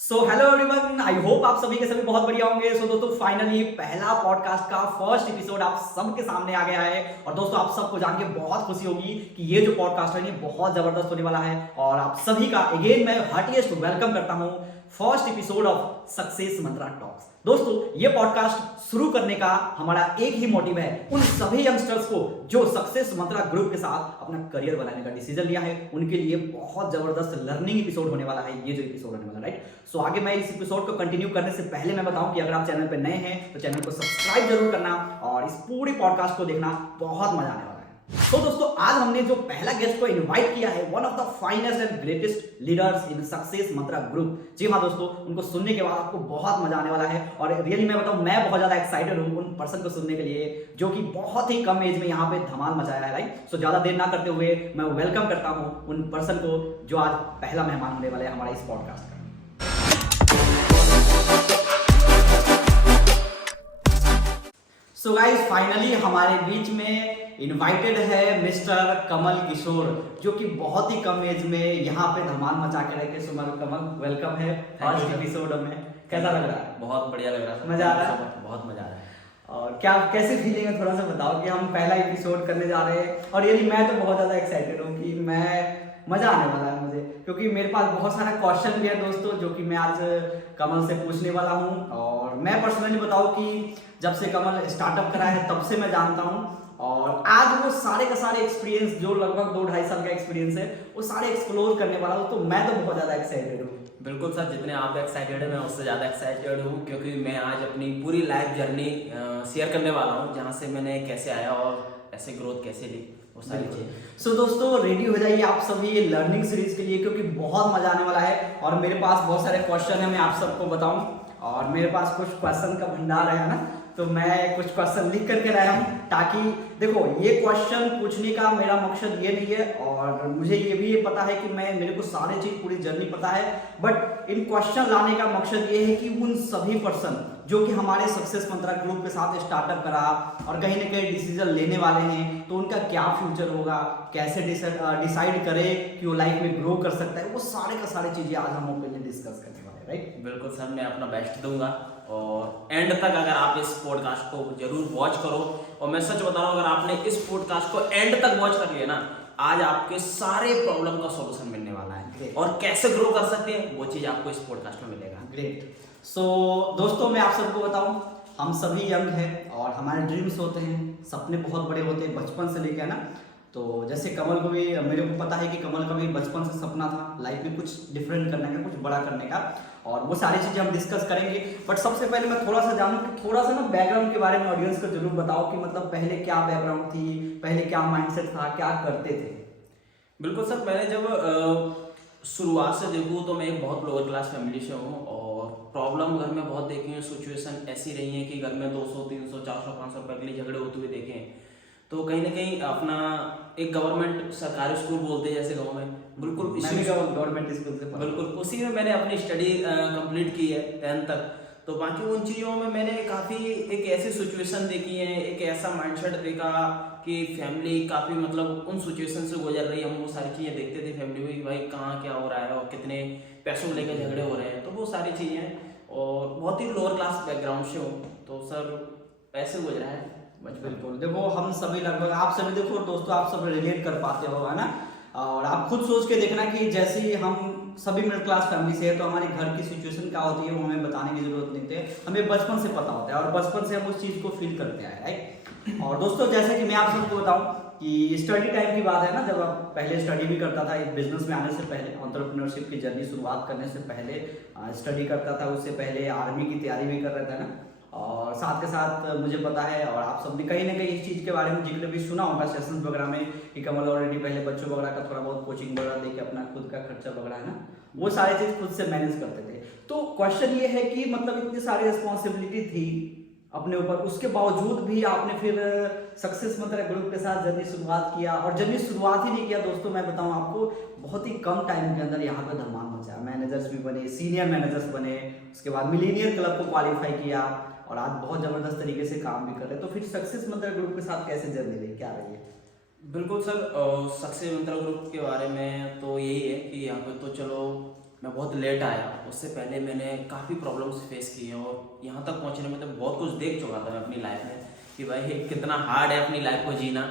So hello everyone, I hope आप सभी के सभी बहुत बढ़िया होंगे। सो दोस्तों फाइनली पहला पॉडकास्ट का फर्स्ट एपिसोड आप सबके सामने आ गया है। और दोस्तों आप सबको जान के बहुत खुशी होगी कि ये जो पॉडकास्ट है ये बहुत जबरदस्त होने वाला है। और आप सभी का अगेन मैं हार्टिएस्ट वेलकम करता हूँ first episode of success Mantra talks. दोस्तों ये पॉडकास्ट शुरू करने का हमारा एक ही मोटिव है, उन सभी यंगस्टर्स को जो सक्सेस मंत्रा ग्रुप के साथ अपना करियर बनाने का डिसीजन लिया है उनके लिए बहुत जबरदस्त लर्निंग एपिसोड होने वाला है ये जो एपिसोड होने वाला, राइट। सो आगे मैं इस एपिसोड को कंटिन्यू करने से पहले मैं बताऊं कि अगर आप चैनल पे नए हैं तो चैनल को सब्सक्राइब जरूर करना और इस पूरी पॉडकास्ट को देखना, बहुत मजा आने वाला है। तो दोस्तों आज हमने जो पहला गेस्ट को इनवाइट किया है, one of the finest and greatest leaders in Success Mantra Group. जी हाँ दोस्तों, उनको सुनने के बाद आपको बहुत मजा आने वाला है। और रियली मैं बताऊं, मैं बहुत ज्यादा एक्साइटेड हूं उन पर्सन को सुनने के लिए जो कि बहुत ही कम एज में यहाँ पे धमाल मचाया है, राइट। सो ज्यादा देर ना करते हुए मैं वेलकम करता हूं उन पर्सन को जो आज पहला मेहमान होने वाले हैं हमारे इस पॉडकास्ट का। सो गाइस फाइनली हमारे बीच में इनवाइटेड है मिस्टर कमल किशोर, जो कि बहुत ही कम एज में यहाँ पे धमाल मचा के रखे। सो कमल वेलकम है फर्स्ट एपिसोड में। कैसा लग रहा है? बहुत बढ़िया लग रहा है। मजा आ रहा है? बहुत मजा आ रहा है। और क्या कैसी फीलिंग है, थोड़ा सा बताओ कि हम पहला एपिसोड करने जा रहे हैं। और यही मैं तो बहुत ज़्यादा एक्साइटेड हूँ कि मज़ा आने वाला है मुझे, क्योंकि मेरे पास बहुत सारा क्वेश्चन भी है दोस्तों जो कि मैं आज कमल से पूछने वाला हूँ। और मैं पर्सनली बताऊँ कि जब से कमल स्टार्टअप करा है तब से मैं जानता हूँ, और आज वो सारे का सारे एक्सपीरियंस जो लगभग 2-2.5 साल का एक्सपीरियंस है वो सारे एक्सप्लोर करने वाला हूँ। तो मैं तो बहुत ज़्यादा एक्साइटेड हूँ। बिल्कुल सर, जितने आप एक्साइटेड हैं मैं उससे ज़्यादा एक्साइटेड हूँ, क्योंकि मैं आज अपनी पूरी लाइफ जर्नी शेयर करने वाला हूँ, जहाँ से मैंने कैसे आया और ऐसे ग्रोथ कैसे ली, वो सारी चीज़ें। सो दोस्तों रेडी हो जाइए आप सभी ये लर्निंग सीरीज के लिए, क्योंकि बहुत मजा आने वाला है। और मेरे पास बहुत सारे क्वेश्चन है, मैं आप सबको बताऊं। और मेरे पास कुछ क्वेश्चन का भंडार है ना, तो मैं कुछ क्वेश्चन लिख करके लाया हूं, ताकि देखो ये क्वेश्चन पूछने का मेरा मकसद ये नहीं है, और मुझे ये भी पता है कि मेरे को सारी चीज पूरी जर्नी पता है। बट इन क्वेश्चन लाने का मकसद ये है कि उन सभी पर्सन जो कि हमारे सक्सेस मंत्रा ग्रुप के साथ स्टार्टअप करा और कहीं ना कहीं डिसीजन लेने वाले हैं, तो उनका क्या फ्यूचर होगा, कैसे डिसाइड करे कि वो लाइफ में ग्रो कर सकता है, वो सारे का सारी चीजें आज हम ओपनली डिस्कस करने वाले हैं, राइट। बिल्कुल सर, मैं अपना बेस्ट दूंगा। और एंड तक अगर आप इस पॉडकास्ट को जरूर वॉच करो, और मैं सच बता रहा हूँ, अगर आपने इस पॉडकास्ट को एंड तक वॉच कर लिया ना, आज आपके सारे प्रॉब्लम का सॉल्यूशन मिलने वाला है। और कैसे ग्रो कर सकते हैं वो चीज़ आपको इस पॉडकास्ट में मिलेगा। ग्रेट। सो दोस्तों मैं आप सबको बताऊं, हम सभी यंग हैं और हमारे ड्रीम्स होते हैं, सपने बहुत बड़े होते हैं बचपन से लेकर ना। तो जैसे कमल को भी, मेरे को पता है कि कमल का भी बचपन से सपना था लाइफ में कुछ डिफरेंट करने का, कुछ बड़ा करने का, और वो सारी चीज़ें हम डिस्कस करेंगे। बट सबसे पहले मैं थोड़ा सा जानूं कि थोड़ा सा ना बैकग्राउंड के बारे में ऑडियंस को जरूर बताओ कि मतलब पहले क्या बैकग्राउंड थी, पहले क्या माइंडसेट था, क्या करते थे। बिल्कुल सर, मैंने जब शुरुआत से देखूँ तो मैं एक बहुत लोअर क्लास फैमिली से हूँ, और प्रॉब्लम घर में बहुत देखी है। सिचुएशन ऐसी रही है कि घर में 200, 300, 400, 500 रुपए के लिए झगड़े होते हुए देखे हैं। तो कहीं ना कहीं अपना एक गवर्नमेंट सरकारी स्कूल बोलते हैं जैसे गाँव में, बिल्कुल गवर्नमेंट स्कूल से बिल्कुल उसी में मैंने अपनी स्टडी कंप्लीट की है 10th तक। तो बाकी उन चीज़ों में मैंने काफ़ी एक ऐसी सिचुएशन देखी है, एक ऐसा माइंडसेट देखा कि फैमिली काफ़ी मतलब उन सिचुएशन से गुजर रही है। हम वो सारी चीज़ें देखते थे फैमिली में कि भाई कहाँ क्या हो रहा है और कितने पैसों को लेकर झगड़े हो रहे हैं, तो वो सारी चीज़ें। और बहुत ही लोअर क्लास बैकग्राउंड से हूँ, तो सर ऐसे गुजरा है बचपन। बिल्कुल, देखो हम सभी लगभग, आप सभी देखो दोस्तों, आप सब रिलेट कर पाते हो, है ना। और आप खुद सोच के देखना कि जैसे ही हम सभी मिडिल क्लास फैमिली से है, तो हमारे घर की सिचुएशन क्या होती है वो हमें बताने की जरूरत नहीं है, हमें बचपन से पता होता है और बचपन से हम उस चीज़ को फील करते हैं, राइट। और दोस्तों जैसे कि मैं आप सबको बताऊं कि स्टडी टाइम की बात है ना, जब आप पहले स्टडी भी करता था, एक बिजनेस में आने से पहले, एंटरप्रेन्योरशिप की जर्नी शुरुआत करने से पहले स्टडी करता था, उससे पहले आर्मी की तैयारी भी कर रहा था ना। और साथ के साथ मुझे पता है, और आप सबने कहीं ना कहीं इस चीज़ के बारे में जिक्र भी सुना होगा सेशंस वगैरह में, कि कमल ऑलरेडी पहले बच्चों वगैरह का थोड़ा बहुत कोचिंग वगैरह लेके अपना खुद का खर्चा वगैरह है ना, वो सारी चीज़ खुद से मैनेज करते थे। तो क्वेश्चन ये है कि मतलब इतनी सारी रिस्पॉन्सिबिलिटी थी अपने ऊपर, उसके बावजूद भी आपने फिर सक्सेस मंत्रा ग्रुप के साथ जर्नी शुरुआत किया। और जर्नी शुरुआत ही नहीं किया दोस्तों, मैं बताऊं आपको, बहुत ही कम टाइम के अंदर यहाँ पे धमाल मचा, मैनेजर्स भी बने, सीनियर मैनेजर्स बने, उसके बाद मिलीनियर क्लब को क्वालिफाई किया, और आज बहुत जबरदस्त तरीके से काम भी कर रहे हैं। तो फिर सक्सेस मंत्रा ग्रुप के साथ कैसे जर्नी रही, क्या रही है? बिल्कुल सर, सक्सेस मंत्रा ग्रुप के बारे में तो यही है कि यहाँ पे तो चलो मैं बहुत लेट आया, उससे पहले मैंने काफ़ी प्रॉब्लम्स फेस की हैं और यहाँ तक पहुँचने में तो बहुत कुछ देख चुका था मैं अपनी लाइफ में कि भाई कितना हार्ड है अपनी लाइफ को जीना।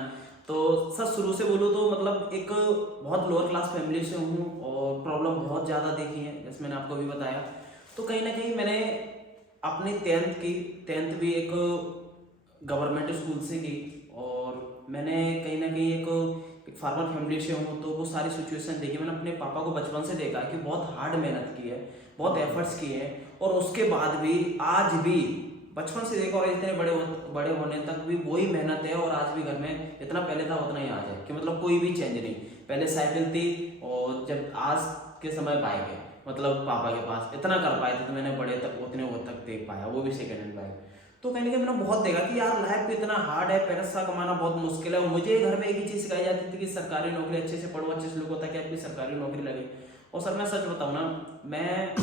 तो सर शुरू से बोलूँ तो मतलब एक बहुत लोअर क्लास फैमिली से हूँ और प्रॉब्लम बहुत ज़्यादा देखी है, जैसे मैंने आपको भी बताया। तो कहीं ना कहीं मैंने अपनी टेंथ भी एक गवर्नमेंट स्कूल से की और मैंने कहीं ना कहीं एक फार्मर फैमिली से हूँ, तो वो सारी सिचुएशन देखी। मैंने अपने पापा को बचपन से देखा कि बहुत हार्ड मेहनत की है, बहुत एफर्ट्स किए हैं और उसके बाद भी आज भी बचपन से देखा और इतने बड़े होने तक भी वही मेहनत है और आज भी घर में इतना पहले था उतना ही आज है कि मतलब कोई भी चेंज नहीं। पहले साइकिल थी और जब आज के समय बाइक है, मतलब पापा के पास इतना कर पाए थे तो मैंने बड़े तक उतने वो तक देख पाया, वो भी सेकेंड हैंड बाइक। तो कहीं ना कहीं मैंने बहुत देखा कि यार लाइफ इतना हार्ड है, पैसा कमाना बहुत मुश्किल है। और मुझे घर में एक ही चीज़ सिखाई जाती थी कि सरकारी नौकरी अच्छे से पढ़ो, अच्छे से लोगों ताकि आपकी सरकारी नौकरी लगे। और सर मैं सच बताऊँ ना, मैं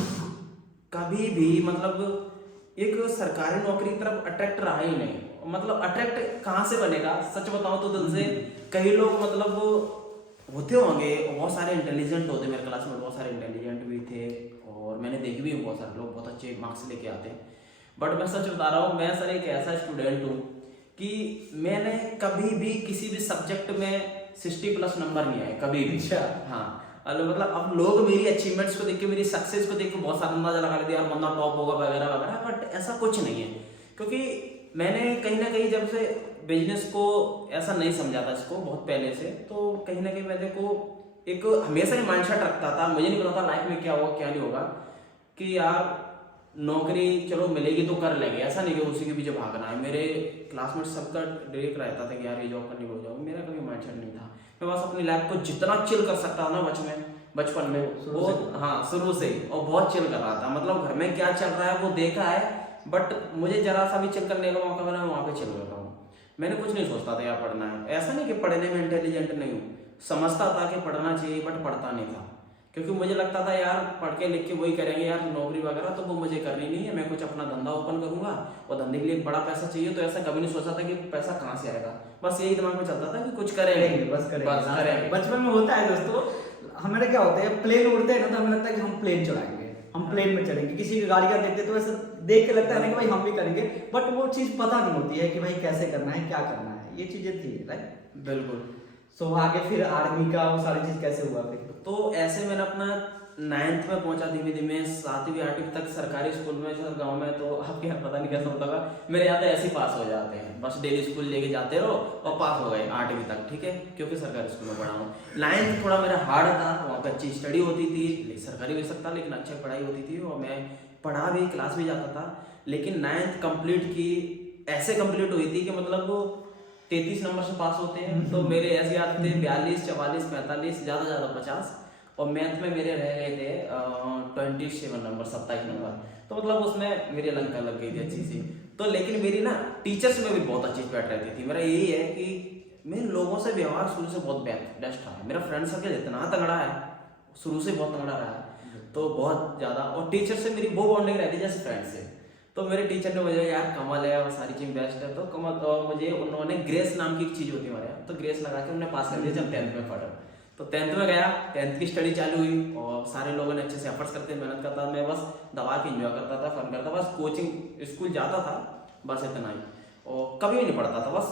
कभी भी मतलब एक सरकारी नौकरी की तरफ अट्रैक्ट रहा ही नहीं। मतलब अट्रैक्ट कहाँ से बनेगा, सच बताऊँ तो दिल से। कई लोग मतलब होते होंगे, बहुत सारे इंटेलिजेंट होते, मेरे क्लास में बहुत सारे इंटेलिजेंट भी थे और मैंने देखे भी बहुत सारे लोग बहुत अच्छे मार्क्स लेके आते हैं। बट मैं सच बता रहा हूँ, मैं सर एक ऐसा स्टूडेंट हूँ कि मैंने कभी भी किसी भी सब्जेक्ट में 60+ नंबर नहीं आए कभी भी। अच्छा। हाँ मतलब अब लोग मेरी अचीवमेंट्स को देख के, मेरी सक्सेस को देख के बहुत सारा अंदाजा लगा लेते यार बंदा टॉप होगा वगैरह वगैरह, बट ऐसा कुछ नहीं है। क्योंकि मैंने कहीं ना कहीं जब से बिजनेस को ऐसा नहीं समझा था इसको बहुत पहले से, तो कहीं ना कहीं मैंने को एक हमेशा ही माइंडसेट रखता था। मुझे नहीं पता था लाइफ में क्या होगा क्या नहीं होगा, कि यार नौकरी चलो मिलेगी तो कर लेंगे, ऐसा नहीं कि उसी के पीछे भागना है। मेरे क्लासमेट सबका डायरेक्ट रहता था कि यार ये जॉब करनी हो जाओ, मेरा कभी माइंडसेट नहीं था। मैं बस अपनी लाइफ को जितना चिल कर सकता था ना बचपन में वो, हाँ शुरू से ही, और बहुत चिल कर रहा था। मतलब घर में क्या चल रहा है वो देखा है, बट मुझे जरा सा भी चिल करने का मौका मिला मैं वहाँ पे चिल कर रहा हूँ। मैंने कुछ नहीं सोचता था यार पढ़ना है, ऐसा नहीं कि पढ़ने में इंटेलिजेंट नहीं हूँ, समझता था कि पढ़ना चाहिए बट पढ़ता नहीं था। क्योंकि मुझे लगता था यार पढ़ के लिख के वही करेंगे यार नौकरी वगैरह, तो वो मुझे करनी नहीं है। मैं कुछ अपना धंधा ओपन करूंगा और धंधे के लिए बड़ा पैसा चाहिए, तो ऐसा कभी नहीं सोचा था कि पैसा कहाँ से आएगा। बस यही दिमाग में चलता था कि कुछ करेंगे, बस करेंगे। करेंगे। बचपन में होता है दोस्तों, हमारे क्या होता है प्लेन उड़ते हैं ना, तो हमें लगता है कि हम प्लेन चलाएंगे, हम प्लेन में चलेंगे। किसी की गाड़ियां देखते तो ऐसा देख के लगता है ना कि भाई हम भी करेंगे, बट वो चीज पता नहीं होती है कि भाई कैसे करना है, क्या करना है, ये चीजें थी राइट। बिल्कुल। सो आगे फिर आर्मी का वो सारी चीज कैसे हुआ फिर? तो ऐसे मैंने अपना 9th में पहुंचा धीमे धीमे, 7वीं 8वीं तक सरकारी स्कूल में सर गांव में, तो आपके यहाँ पता नहीं कैसा होता होगा, मेरे यहाँ तो ऐसे ही पास हो जाते हैं, बस डेली स्कूल लेके जाते रहो और पास हो गए 8वीं तक, ठीक है, क्योंकि सरकारी स्कूल में पढ़ा हूँ। 9th थोड़ा मेरा हार्ड था, वहाँ पर अच्छी स्टडी होती थी, सरकारी भी सकता लेकिन अच्छी पढ़ाई होती थी और मैं पढ़ा भी, क्लास भी जाता था। लेकिन 9th कंप्लीट की ऐसे कंप्लीट हुई थी कि मतलब वो 33 नंबर से पास होते हैं, तो मेरे ऐसे आते थे 42, 44, 45, ज़्यादा 50, और मैथ में मेरे रह गए थे 27 नंबर, 27 नंबर। तो मतलब उसमें मेरी लंका लग गई थी अच्छी सी। तो लेकिन मेरी ना टीचर्स में भी बहुत अच्छी बैठ रहती थी। मेरा यही है कि मैं लोगों से व्यवहार शुरू से बहुत बेस्ट रहा है। मेरा फ्रेंड सर्कल इतना तगड़ा है, शुरू से बहुत तगड़ा रहा है, तो बहुत ज़्यादा। और टीचर से मेरी वो बॉन्डिंग रहती है जैसे फ्रेंड से। तो मेरे टीचर ने मुझे यार कमल है और सारी चीज़ बेस्ट है, तो कमल, तो मुझे उन्होंने ग्रेस नाम की एक चीज़ होती है हमारे यहाँ, तो ग्रेस लगा के उन्होंने पास कर दिया जब 10th में पढ़ा। तो 10th में गया, 10th की स्टडी चालू हुई और सारे लोगों ने अच्छे से एफर्ट्स करते मेहनत करता, मैं बस दबा के एंजॉय करता था, फन करता, बस कोचिंग स्कूल जाता था, बस इतना ही, और कभी भी नहीं पढ़ता था। बस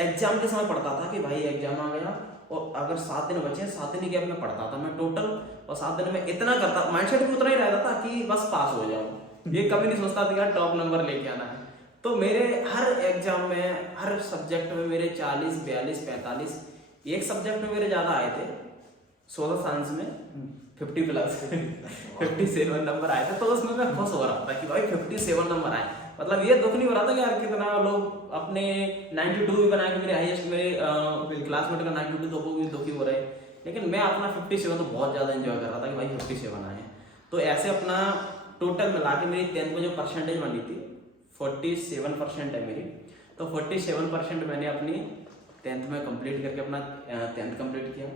एग्जाम के समय पढ़ता था कि भाई एग्जाम आ गया और अगर 7 दिन बचे, 7 दिन गैप में पढ़ता था मैं टोटल, और 7 दिन में इतना करता, माइंडसेट भी उतना ही रहता था कि बस पास हो जाऊँ। ये कभी नहीं सोचता था यार टॉप नंबर लेके आना है। तो मेरे हर एग्जाम में, हर सब्जेक्ट में मेरे 40, 42, 45, एक सब्जेक्ट में मेरे ज़्यादा आए थे, सोशल साइंस में 50+ 57 नंबर आए थे। तो उसमें मैं खुश हो रहा था कि भाई 57 नंबर आए, मतलब ये दुख नहीं हो रहा था कि यार कितना लोग अपने 92 भी बना के मेरे हाईएस्ट, मेरे क्लासमेट का 92, तो वो भी दुखी हो रहे, लेकिन मैं अपना 57 तो बहुत ज़्यादा एंजॉय कर रहा था कि भाई 57 आए। तो ऐसे अपना टोटल मिला के मेरी 10th में जो परसेंटेज बनी थी 47% है मेरी, तो 47% मैंने अपनी 10th में कंप्लीट करके अपना 10th कंप्लीट किया।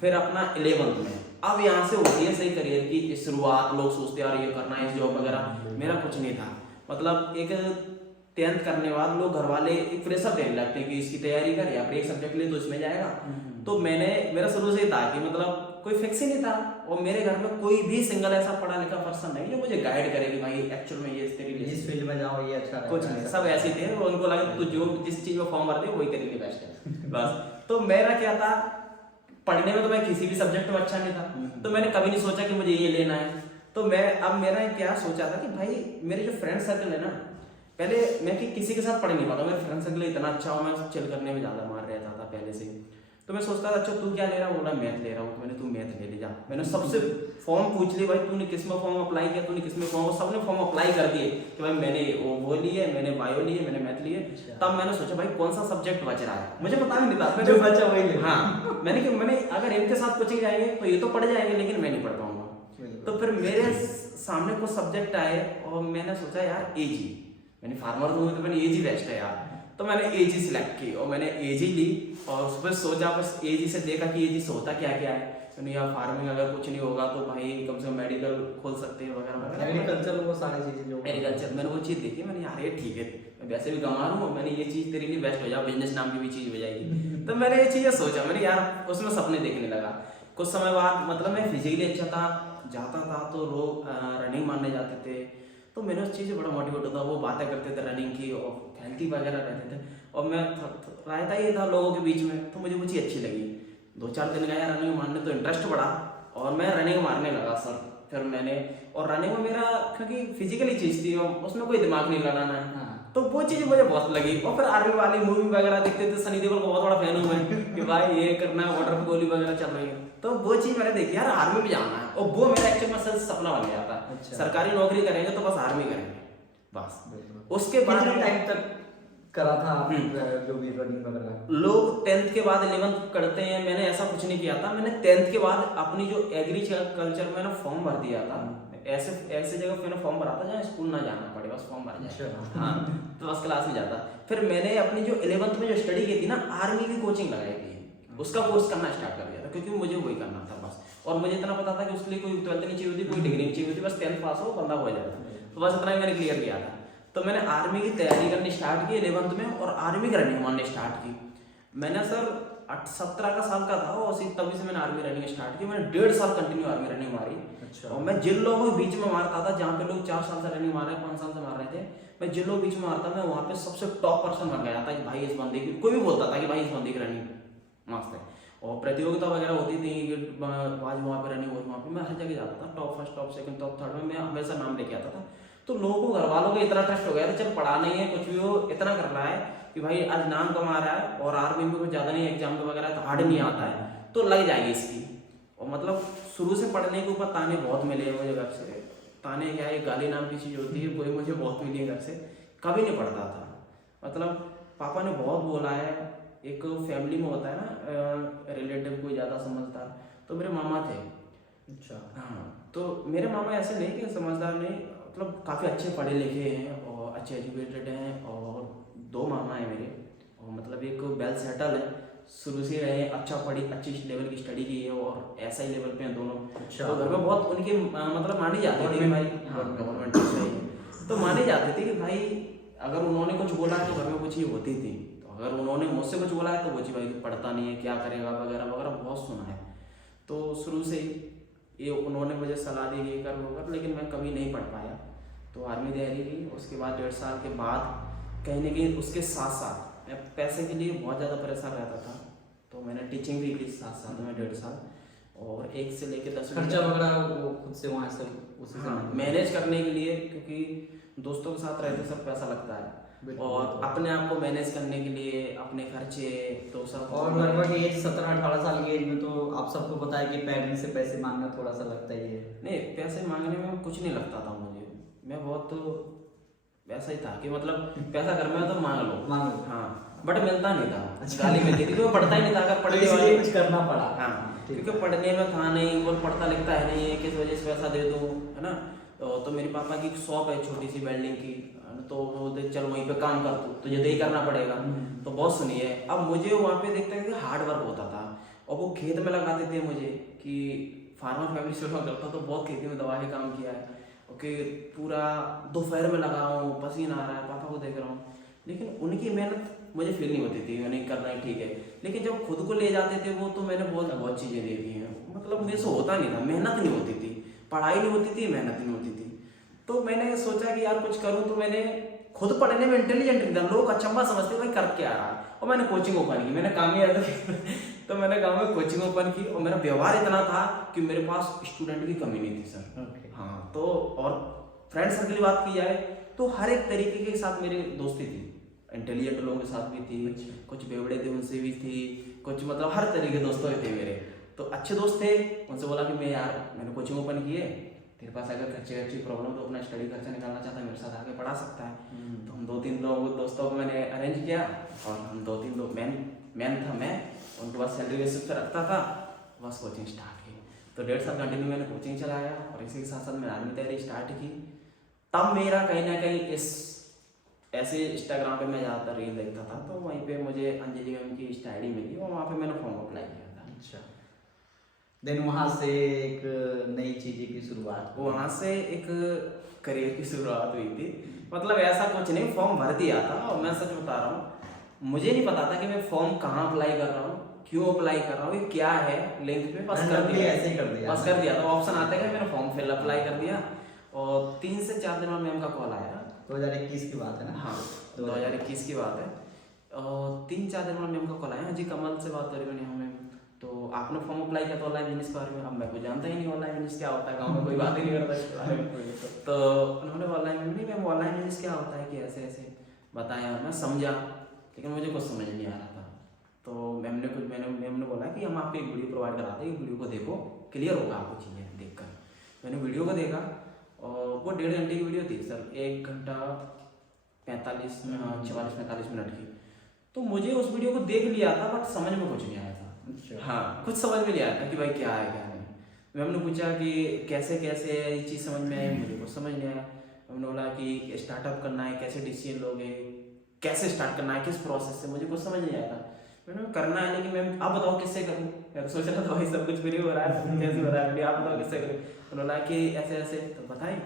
फिर अपना 11th में, अब यहाँ से होती है सही करियर की शुरुआत। लोग सोचते हैं यार ये करना है, इस जॉब वगैरह, मेरा कुछ नहीं था। मतलब एक 10th करने के बाद लोग घर वाले एक प्रेशर देने लगते हैं कि इसकी तैयारी कर, या फिर एक सब्जेक्ट ले तो इसमें जाएगा। तो मेरा शुरू से ही था कि मतलब कोई फिक्स ही नहीं था। और मेरे घर में कोई भी सिंगल ऐसा पढ़ा लिखा पर्सन नहीं जो मुझे गाइड करे कि भाई एक्चुअल में ये तेरे लिए इस फील्ड में जाओ, ये अच्छा रहेगा, कुछ नहीं, ऐसा सब ऐसे थे। और उनको लगा तू जो जिस चीज में फॉर्म भर दे वही तेरे लिए बेस्ट है बस। तो मेरा क्या था, पढ़ने में तो मैं किसी भी सब्जेक्ट में अच्छा नहीं था, तो मैंने कभी नहीं सोचा कि मुझे ये लेना है। तो मैं अब मैंने क्या सोचा था कि भाई मेरे जो फ्रेंड सर्कल है ना, पहले मैं कि किसी के साथ पढ़ नहीं पाता, मेरा फ्रेंड सर्कल इतना अच्छा हो, मैं चिल करने में ज़्यादा मार रहता था पहले से। तो मैं सोचता था अच्छा तू क्या ले रहा है, बोला मैथ ले रहा हूँ। तो मैंने तू मैथ ले जा। मैंने सबसे फॉर्म पूछ ली, भाई तूने किस में फॉर्म अप्लाई किया, तूने किस में फॉर्म, सबने फॉर्म अप्लाई कर दिए कि भाई मैंने वो लिए, मैंने बायो लिए, मैंने मैथ लिए। तब मैंने सोचा भाई कौन सा सब्जेक्ट बच रहा है, मुझे पता नहीं था, जो बचा वही ले। हाँ मैंने अगर इनके साथ कोचिंग जाएंगे तो ये तो पढ़ जाएंगे लेकिन मैं नहीं पढ़ पाऊंगा। तो फिर मेरे सामने कुछ सब्जेक्ट आए और मैंने सोचा यार एजी, मैंने फार्मर हूँ तो मैंने एजी बेस्ट है यार। तो मैंने एजी सिलेक्ट की और मैंने एजी ली और उस पर सोचा, बस एजी से देखा कि एजी से होता क्या क्या है। मैंने यार फार्मिंग अगर कुछ नहीं होगा तो भाई कम से कम मेडिकल खोल सकते हैं वगैरह वगैरह, एग्रीकल्चर वो सारी चीजें जो एग्रीकल्चर। मैंने वो चीज़ देखी, मैंने यार ये ठीक है, मैं वैसे भी कमा रहा हूँ, मैंने ये चीज़ तेरे लिए बेस्ट हो जाए, बिजनेस नाम की भी चीज़ हो जाएगी। तो मैंने ये चीज़ें सोचा, मैंने यार उसमें सपने देखने लगा। कुछ समय बाद मतलब मैं फिजिकली अच्छा था, जाता था तो लोग रनिंग मारने जाते थे, तो मैंने उस चीज़ से बड़ा मोटिवेट होता, वो बातें करते थे रनिंग की और हेल्थी वगैरह रहते थे, और मैं रहता ही था लोगों के बीच में, तो मुझे वो चीज़ अच्छी लगी। 2-4 दिन गया रनिंग मारने तो इंटरेस्ट बढ़ा और मैं रनिंग मारने लगा सर। फिर मैंने, और रनिंग में मेरा क्योंकि फिजिकली चीज़ थी और उसमें कोई दिमाग नहीं लगाना है, तो वो चीज़ मुझे बहुत लगी। और फिर आर्मी वाली मूवी वगैरह देखते थे, सनी देओल को बहुत बड़ा फैन हूँ मैं कि भाई ये करना है, वाटर पे गोली वगैरह चल रही है, तो वो चीज़ मैंने देखी यार आर्मी में जाना है, और वो मेरा एक्चुअल में सपना बन गया था। अच्छा। सरकारी नौकरी करेंगे तो बस आर्मी करेंगे बस। उसके बाद कितने टाइम तक करा था जो भी रनिंग वगैरह? लोग 10th के बाद 11th करते हैं, मैंने ऐसा कुछ नहीं किया था। मैंने 10th के बाद अपनी जो एग्रीकल्चर में फॉर्म भर दिया था, ऐसे जगह मैंने फॉर्म भरा था जहाँ स्कूल ना जाना पड़े, बस फॉर्म भर जाए। हाँ, तो फर्स्ट क्लास में जाता। फिर मैंने अपनी जो 11th में जो स्टडी की थी ना, आर्मी की कोचिंग लगाई थी, उसका कोर्स करना स्टार्ट कर दिया था, क्योंकि मुझे वही करना था बस। और मुझे इतना पता था कि उसके लिए कोई 12th नहीं चाहिए होती, कोई डिग्री नहीं चाहिए होती, बस 10th पास हो बंदा हो जाता, तो बस इतना ही मैंने क्लियर किया था। तो मैंने आर्मी की तैयारी करनी स्टार्ट की 11th में, और आर्मी की रनिंग मारनी स्टार्ट की। मैंने सर 17 का साल का था और तभी से मैंने आर्मी रनिंग स्टार्ट की। मैंने 1.5 साल कंटिन्यू आर्मी रनिंग मारी। अच्छा। और मैं जिन लोगों के बीच में मारता था, जहाँ पे लोग 4 साल से रनिंग मार रहे हैं, 5 साल से मार रहे थे, मैं जिन लोगों के बीच में मारता, मैं वहाँ पे सबसे टॉप पर्सन बन गया था कि भाई इस बंदे की, कोई भी बोलता था कि भाई इस बंदे की रनिंग मस्त है। और प्रतियोगिता वगैरह होती थी कि आज वहाँ पे रनिंग हो, वहाँ पे मैं हर जगह जाता था, top first, top second, top third में मैं हमेशा नाम लेके आता था। तो लोगों को, घर वालों को इतना ट्रस्ट हो गया था, चल पढ़ा नहीं है कुछ भी हो, इतना कर रहा है कि भाई आज नाम कमा रहा है, और आर्मी में कुछ ज़्यादा नहीं, एग्जाम वगैरह तो हार्ड नहीं आता है, तो लग जाएगी इसकी। और मतलब शुरू से पढ़ने के ऊपर ताने बहुत मिले मुझे घर से। ताने क्या है, गाली नाम की चीज़ होती है, कोई मुझे बहुत मिली है घर से, कभी नहीं पढ़ता था। मतलब पापा ने बहुत बोला है, एक फैमिली में होता है ना रिलेटिव कोई ज़्यादा समझदार, तो मेरे मामा थे। अच्छा। हाँ, तो मेरे मामा ऐसे नहीं कि समझदार नहीं, मतलब काफ़ी अच्छे पढ़े लिखे हैं और अच्छे एजुकेटेड हैं, और 2 मामा हैं मेरे, और मतलब एक वेल सेटल है, शुरू से रहे, अच्छा पढ़ी, अच्छी लेवल की स्टडी की है, और ऐसा ही लेवल पे हैं दोनों। अच्छा। तो घर में बहुत उनके मतलब मानी जाती थी भाई, गवर्नमेंट से, तो मानी जाती थी कि भाई अगर उन्होंने कुछ बोला तो घर में वो चीज़ होती थी, तो अगर उन्होंने मुझसे कुछ बोला है तो वो चीज़ भाई पढ़ता नहीं है, क्या करेगा वगैरह वगैरह, बहुत सुना है। तो शुरू से ये उन्होंने मुझे सलाह दी ये कर वो कर, लेकिन मैं कभी नहीं पढ़ पाया। तो आर्मी तैयारी की, उसके बाद 1.5 साल के बाद कहीं ना कहीं उसके साथ साथ मैं पैसे के लिए बहुत ज़्यादा परेशान रहता था, तो मैंने टीचिंग भी की साथ साथ में 1.5 साल, और 1 से लेकर 10 खर्चा वगैरह वो खुद से वहाँ से उसी से मैनेज करने के लिए, क्योंकि दोस्तों के साथ रहते सब पैसा लगता है, और अपने आप को मैनेज करने के लिए अपने खर्चे तो सब। और लगभग एज 17-18 साल की एज में तो आप सबको पता है कि पेरेंट्स से पैसे मांगना थोड़ा सा लगता ही है। नहीं, पैसे मांगने में कुछ नहीं लगता था मुझे, मैं बहुत वैसा ही था कि मतलब पैसा घर में तो मांग लो। हाँ, बट मिलता नहीं था। गाली मिलती थी, वो पढ़ता ही नहीं था, अगर पढ़ने वाले कुछ करना पड़ा। हाँ, क्योंकि पढ़ने में था नहीं, वो पढ़ता लिखता है नहीं है, किस वजह से पैसा दे दूँ, है ना। तो मेरे पापा की शॉप है छोटी सी वेल्डिंग की, तो वो चल वहीं पे काम कर तू, तुझे तो ही करना पड़ेगा। तो बहुत सुनी है। अब मुझे वहाँ पे देखते हैं कि हार्ड वर्क होता था, और वो खेत में लगाते थे मुझे, कि फार्मर फैमिली से बिलोंग करता, तो बहुत खेती में दबा के काम किया है। ओके, पूरा दोपहर में लगा हूँ, पसीना आ रहा है, पापा को देख रहा हूँ, लेकिन उनकी मेहनत मुझे फील नहीं होती थी, नहीं करना ही ठीक है। लेकिन जब खुद को ले जाते थे वो, तो मैंने बहुत चीज़ें देखी हैं, मतलब मतलब मेरे से होता नहीं था, मेहनत नहीं होती थी, पढ़ाई नहीं होती थी, मेहनत नहीं होती थी। तो मैंने सोचा कि यार कुछ करूं, तो मैंने खुद पढ़ने में इंटेलिजेंट नहीं था, लोग अचंभा समझते भाई कर क्या रहा है, और मैंने कोचिंग ओपन की, मैंने काम ही तो मैंने कहा मैं कोचिंग ओपन की, और मेरा व्यवहार इतना था कि मेरे पास स्टूडेंट की कमी नहीं थी सर। हाँ, तो और फ्रेंड सर्कल की बात की जाए तो हर एक तरीके के साथ मेरी दोस्ती थी, इंटेलिजेंट लोगों के साथ भी थी, कुछ बेवड़े थे उनसे भी थी, कुछ मतलब हर तरीके के दोस्तों के थे मेरे। तो अच्छे दोस्त थे, उनसे बोला कि मैं यार मैंने कोचिंग ओपन की है, तेरे पास अगर खर्चे खर्ची प्रॉब्लम तो अपना स्टडी खर्चा निकालना चाहता है, मेरे साथ आके पढ़ा सकता है। तो हम 2-3 लोग दोस्तों को मैंने अरेंज किया, और हम 2-3 लोग मैन था मैं, उनके पास सैलरी बेसिस पर रखता था, बस कोचिंग स्टार्ट की। तो 1.5 साल कंटिन्यू मैंने कोचिंग चलाया, और इसी के साथ साथ मैंने आर्मी तैयारी स्टार्ट की। तब मेरा कहीं ना कहीं इस ऐसे इंस्टाग्राम पे मैं ज़्यादातर रील देखता था, तो वहीं पे मुझे अंजलि मैम की इंस्टा आईडी मिली, और वहाँ पे मैंने फॉर्म अप्लाई किया था। अच्छा, देन वहाँ से एक नई चीज़ें की शुरुआत, वहाँ से एक करियर की शुरुआत हुई थी। मतलब ऐसा कुछ नहीं, फॉर्म भर दिया था, और मैं सच बता रहा हूँ, मुझे नहीं पता था कि मैं फॉर्म कहाँ अप्लाई कर रहा हूँ, क्यों अप्लाई कर रहा हूँ, ये क्या है, लिंक पे बस कर दिया, ऐसे ही कर दिया, बस कर दिया। तो ऑप्शन आते गए, मैंने फॉर्म फिल अप्लाई कर दिया, और 3 से 4 दिन में मैम का कॉल आया। 2021 की बात है ना? हाँ, 2021 की बात है, और 3-4 दिन में मैम का कॉल आया, जी कमल से बात हो रही मैंने, मैम तो आपने फॉर्म अप्लाई किया था ऑनलाइन बिजनेस के बारे में। अब मैं कुछ जानता ही नहीं ऑनलाइन बिजनेस क्या होता है, गाँव में कोई बात ही नहीं करता इसके बारे में। तो उन्होंने ऑनलाइन नहीं मैम ऑनलाइन बिजनेस क्या होता है कि ऐसे ऐसे बताया, मैं समझा, लेकिन मुझे कुछ समझ नहीं आ रहा था। तो मैम ने बोला कि हम आपको एक वीडियो प्रोवाइड कराते हैं, वीडियो को देखो, क्लियर होगा आपको चीज़ें देख कर। मैंने वीडियो को देखा, और वो 1.5 घंटे की वीडियो थी सर, 1 घंटा 44-45 मिनट की। तो मुझे उस वीडियो को देख लिया था, बट समझ में कुछ नहीं आया था। हाँ, कुछ समझ में नहीं आया था कि भाई क्या है क्या नहीं। मैम ने पूछा कि कैसे कैसे ये चीज़ समझ में आई, मुझे कुछ समझ नहीं आया। मैंने बोला कि स्टार्टअप करना है, कैसे डिसीजन लोगे, कैसे स्टार्ट करना है, किस प्रोसेस से, मुझे कुछ समझ नहीं आया था। मैंने करना है, लेकिन मैम आप बताओ किससे करूँ, मैं सोच रहा था भाई सब कुछ फ्री हो रहा है, कैसे हो रहा है, आप बताओ किससे करूँ। उन्होंने बोला कि ऐसे ऐसे, तो बताइए।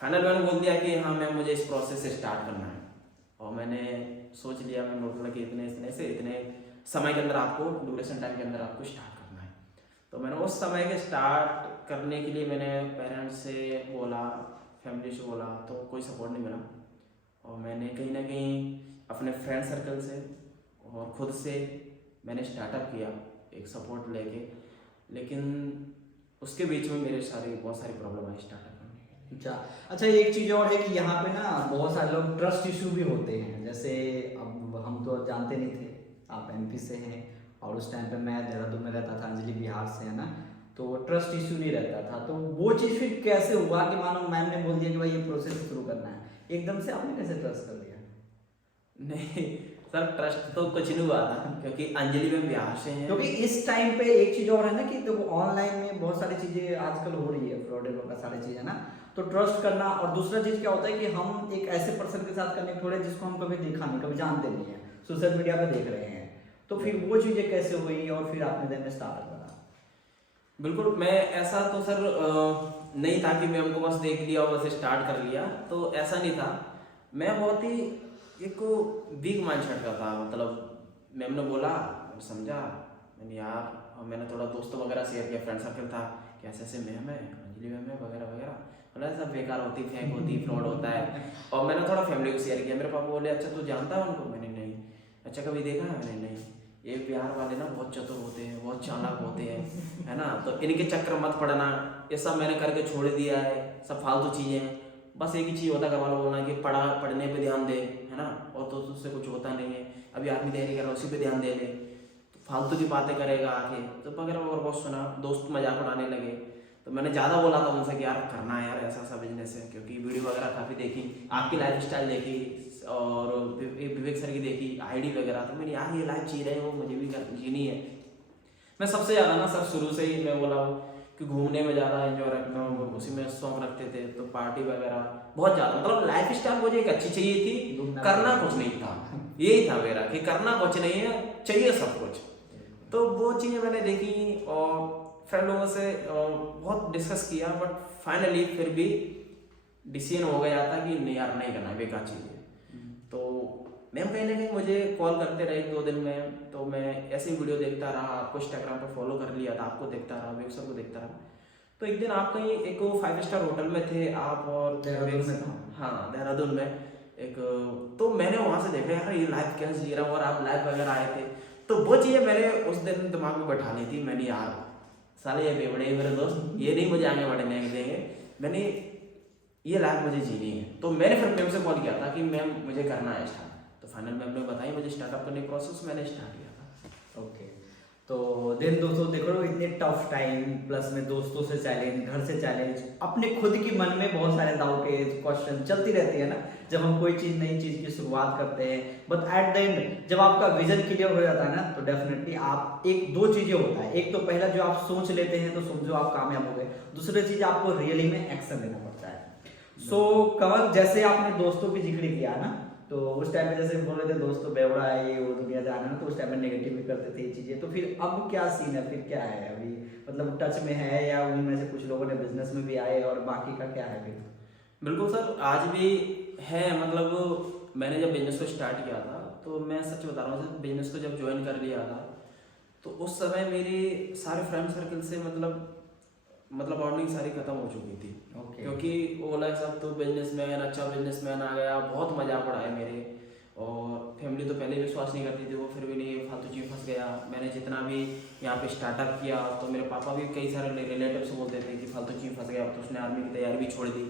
फाइनल मैंने बोल दिया कि हाँ मैम मुझे इस प्रोसेस से स्टार्ट करना है, और मैंने सोच लिया, मैं नोट लगा कि इतने समय के अंदर आपको, ड्यूरेशन टाइम के अंदर आपको स्टार्ट करना है। तो मैंने उस समय के स्टार्ट करने के लिए मैंने पेरेंट्स से बोला, फैमिली से बोला, तो कोई सपोर्ट नहीं मिला, और मैंने कहीं ना कहीं अपने फ्रेंड सर्कल से और खुद से मैंने स्टार्टअप किया एक सपोर्ट लेके। लेकिन उसके बीच में मेरे बहुत सारी प्रॉब्लम आई स्टार्टअप करने के। अच्छा एक चीज़ और है कि यहाँ पे ना बहुत सारे लोग ट्रस्ट इशू भी होते हैं। जैसे अब हम तो जानते नहीं थे, आप एमपी से हैं, और उस टाइम पे मैं देहरादून में रहता था, अंजलि बिहार से है ना, तो ट्रस्ट इशू नहीं रहता था। तो वो चीज़ फिर कैसे हुआ कि मानो मैम ने बोल दिया कि भाई ये प्रोसेस शुरू करना है, एकदम से आपने कैसे ट्रस्ट कर दिया? नहीं सर, ट्रस्ट तो कुछ नहीं हुआ था, क्योंकि अंजलि में बिहार से हैं। क्योंकि इस टाइम पे एक चीज़ और है ना कि देखो ऑनलाइन में बहुत सारी चीज़ें आजकल हो रही है, फ्रॉडेबल का सारी चीज़ है ना, तो ट्रस्ट करना। और दूसरा चीज़ क्या होता है कि हम एक ऐसे पर्सन के साथ कनेक्ट हो रहे हैं जिसको हम कभी देखा नहीं, कभी जानते नहीं है, सोशल मीडिया पे देख रहे हैं, तो फिर वो चीज़ें कैसे हुई और फिर आपने देन स्टार्ट करा? बिल्कुल, मैं ऐसा तो सर नहीं था कि मैं हमको बस देख लिया और बस स्टार्ट कर लिया, तो ऐसा नहीं था। मैं बहुत ही एक वीक माइंडसेट का था, मतलब मैम ने बोला, मैंने समझा, मैंने यार, और मैंने थोड़ा दोस्तों वगैरह शेयर किया, फ्रेंड सर्कल था कि ऐसे ऐसे मैम है, अंजलि मैम है वगैरह वगैरह, बोला सब बेकार होती, फेक होती, फ्रॉड होता है। और मैंने थोड़ा फैमिली को शेयर किया, मेरे पापा बोले अच्छा तू जानता है उनको? मैंने नहीं। अच्छा कभी देखा है? मैंने नहीं। ये बिहार वाले ना बहुत चतुर होते हैं, बहुत चालाक होते हैं, है ना, तो इनके चक्कर मत पड़ना। ये सब मैंने करके छोड़ दिया है, सब फालतू चीज़ें हैं। बस एक ही चीज़ होता है घर वालों को बोलना कि पढ़ने पे ध्यान दे, है ना, और तो उससे कुछ होता नहीं है। अभी आर्मी तैयारी कर रहा है, उसी पे ध्यान दे ले, तो फालतू की बातें करेगा आके, तो वगैरह वगैरह बहुत सुना। दोस्त मजाक उड़ाने लगे, तो मैंने ज़्यादा बोला था उनसे कि यार करना है यार, ऐसा ऐसा बिजनेस है, क्योंकि वीडियो वगैरह काफ़ी देखी, आपकी लाइफ स्टाइल देखी, और विवेक सर की देखी आईडी वगैरह, तो मैंने यार ये लाइफ जी रहे हैं, वो मुझे भी जीनी है। मैं सबसे ज़्यादा ना सर शुरू से ही मैं बोला कि घूमने में ज़्यादा एंजॉय रखता हूँ, उसी में शौक रखते थे, तो पार्टी वगैरह बहुत ज़्यादा, मतलब लाइफ स्टाइल मुझे एक अच्छी चाहिए थी, करना कुछ नहीं था, यही था मेरा कि करना कुछ नहीं है, चाहिए सब कुछ। तो वो चीज़ें मैंने देखी और फ्रेंड लोगों से बहुत डिस्कस किया, बट फाइनली फिर भी डिसीजन हो गया था कि नहीं यार नहीं करना, बेकार चीज़ है। तो मैम कहीं ना कहीं मुझे कॉल करते रहे 1-2 दिन में, तो मैं ऐसे ही वीडियो देखता रहा, आपको इंस्टाग्राम पर फॉलो कर लिया था, आपको देखता रहा, विवेक सर को देखता रहा। तो एक दिन आप कहीं एक 5 स्टार होटल में थे, आप और देहरादून में था। हाँ देहरादून में एक, तो मैंने वहाँ से देखा यार ये लाइव क्या जी रहा है, और आप लाइव वगैरह आए थे। तो वो चीज़ें मैंने उस दिन दिमाग में बैठा ली थी। मैंने यार साले ये बेवड़े मेरे दोस्त, ये नहीं मुझे आगे बढ़ने देंगे, मैंने ये लाइफ मुझे जीनी है। तो मैंने फिर मैम से कॉल किया था कि मैम मुझे करना है स्टार्ट। तो फाइनल मैम ने बताई मुझे स्टार्टअप करने की प्रोसेस, मैंने स्टार्ट किया था। ओके, तो दिन दोस्तों देखो इतने टफ टाइम, प्लस में दोस्तों से चैलेंज, घर से चैलेंज, अपने खुद की मन में बहुत सारे डाउट क्वेश्चन चलती रहती है ना जब हम कोई चीज नई चीज की शुरुआत करते हैं। बट एट द एंड जब आपका विजन क्लियर हो जाता है ना, तो डेफिनेटली आप एक दो चीजें होता है। एक तो पहला जो आप सोच लेते हैं तो समझो आप कामयाब हो गए, दूसरी चीज आपको रियली में एक्शन लेना पड़ता है। सो कमल, जैसे आपने दोस्तों की जिक्र किया ना, तो उस टाइम में जैसे बोल रहे थे दोस्तों बेवड़ा है ये वो दुनिया जाना है, तो उस टाइम में नेगेटिव भी करते थे ये चीजें। तो फिर अब क्या सीन है, फिर क्या है अभी, मतलब टच में है या उनमें से कुछ लोगों ने बिजनेस में भी आए, और बाकी का क्या है फिर? बिल्कुल सर, आज भी है। मतलब मैंने जब बिजनेस को स्टार्ट किया था, तो मैं सच बता रहा हूँ सर, बिजनेस को जब ज्वाइन कर लिया था तो उस समय मेरे सारे फ्रेंड सर्कल से मतलब बॉन्डिंग सारी खत्म हो चुकी थी। Okay. क्योंकि वो बोला सब तो बिजनेसमैन, अच्छा बिजनेसमैन आ गया, बहुत मजाक उड़ाए मेरे। और फैमिली तो पहले विश्वास नहीं करती थी, वो फिर भी नहीं, फालतू चीज फंस गया। मैंने जितना भी यहाँ पे स्टार्टअप किया तो मेरे पापा भी कई सारे रिलेटिव से बोलते थे कि फालतू चीज फंस गया, तो उसने आर्मी की तैयारी भी छोड़ दी।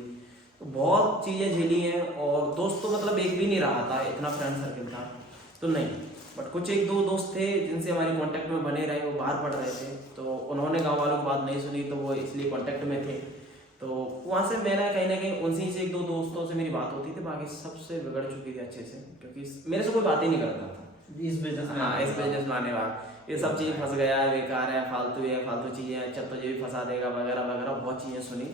तो बहुत चीज़ें झेली हैं, और दोस्त तो मतलब एक भी नहीं रहा था, इतना फ्रेंड सर्कल था तो नहीं। बट कुछ एक दो दोस्त थे जिनसे हमारे कांटेक्ट में बने रहे, वो बाहर पढ़ रहे थे, तो उन्होंने गांव वालों की बात नहीं सुनी, तो वो इसलिए कांटेक्ट में थे। तो वहाँ से मैंने कहीं ना कहीं उनसे से एक दो दोस्तों से मेरी बात होती थी, बाकी सबसे बिगड़ चुकी थी अच्छे से, क्योंकि मेरे से कोई बात ही नहीं करता था इस बिजनेस में। हाँ, इस बिजनेस में आने वाला ये सब चीज़ फंस गया है, बेकार है, फालतू चीज़ें, अच्छा तुझे भी फंसा देगा वगैरह वगैरह, बहुत चीज़ें सुनी।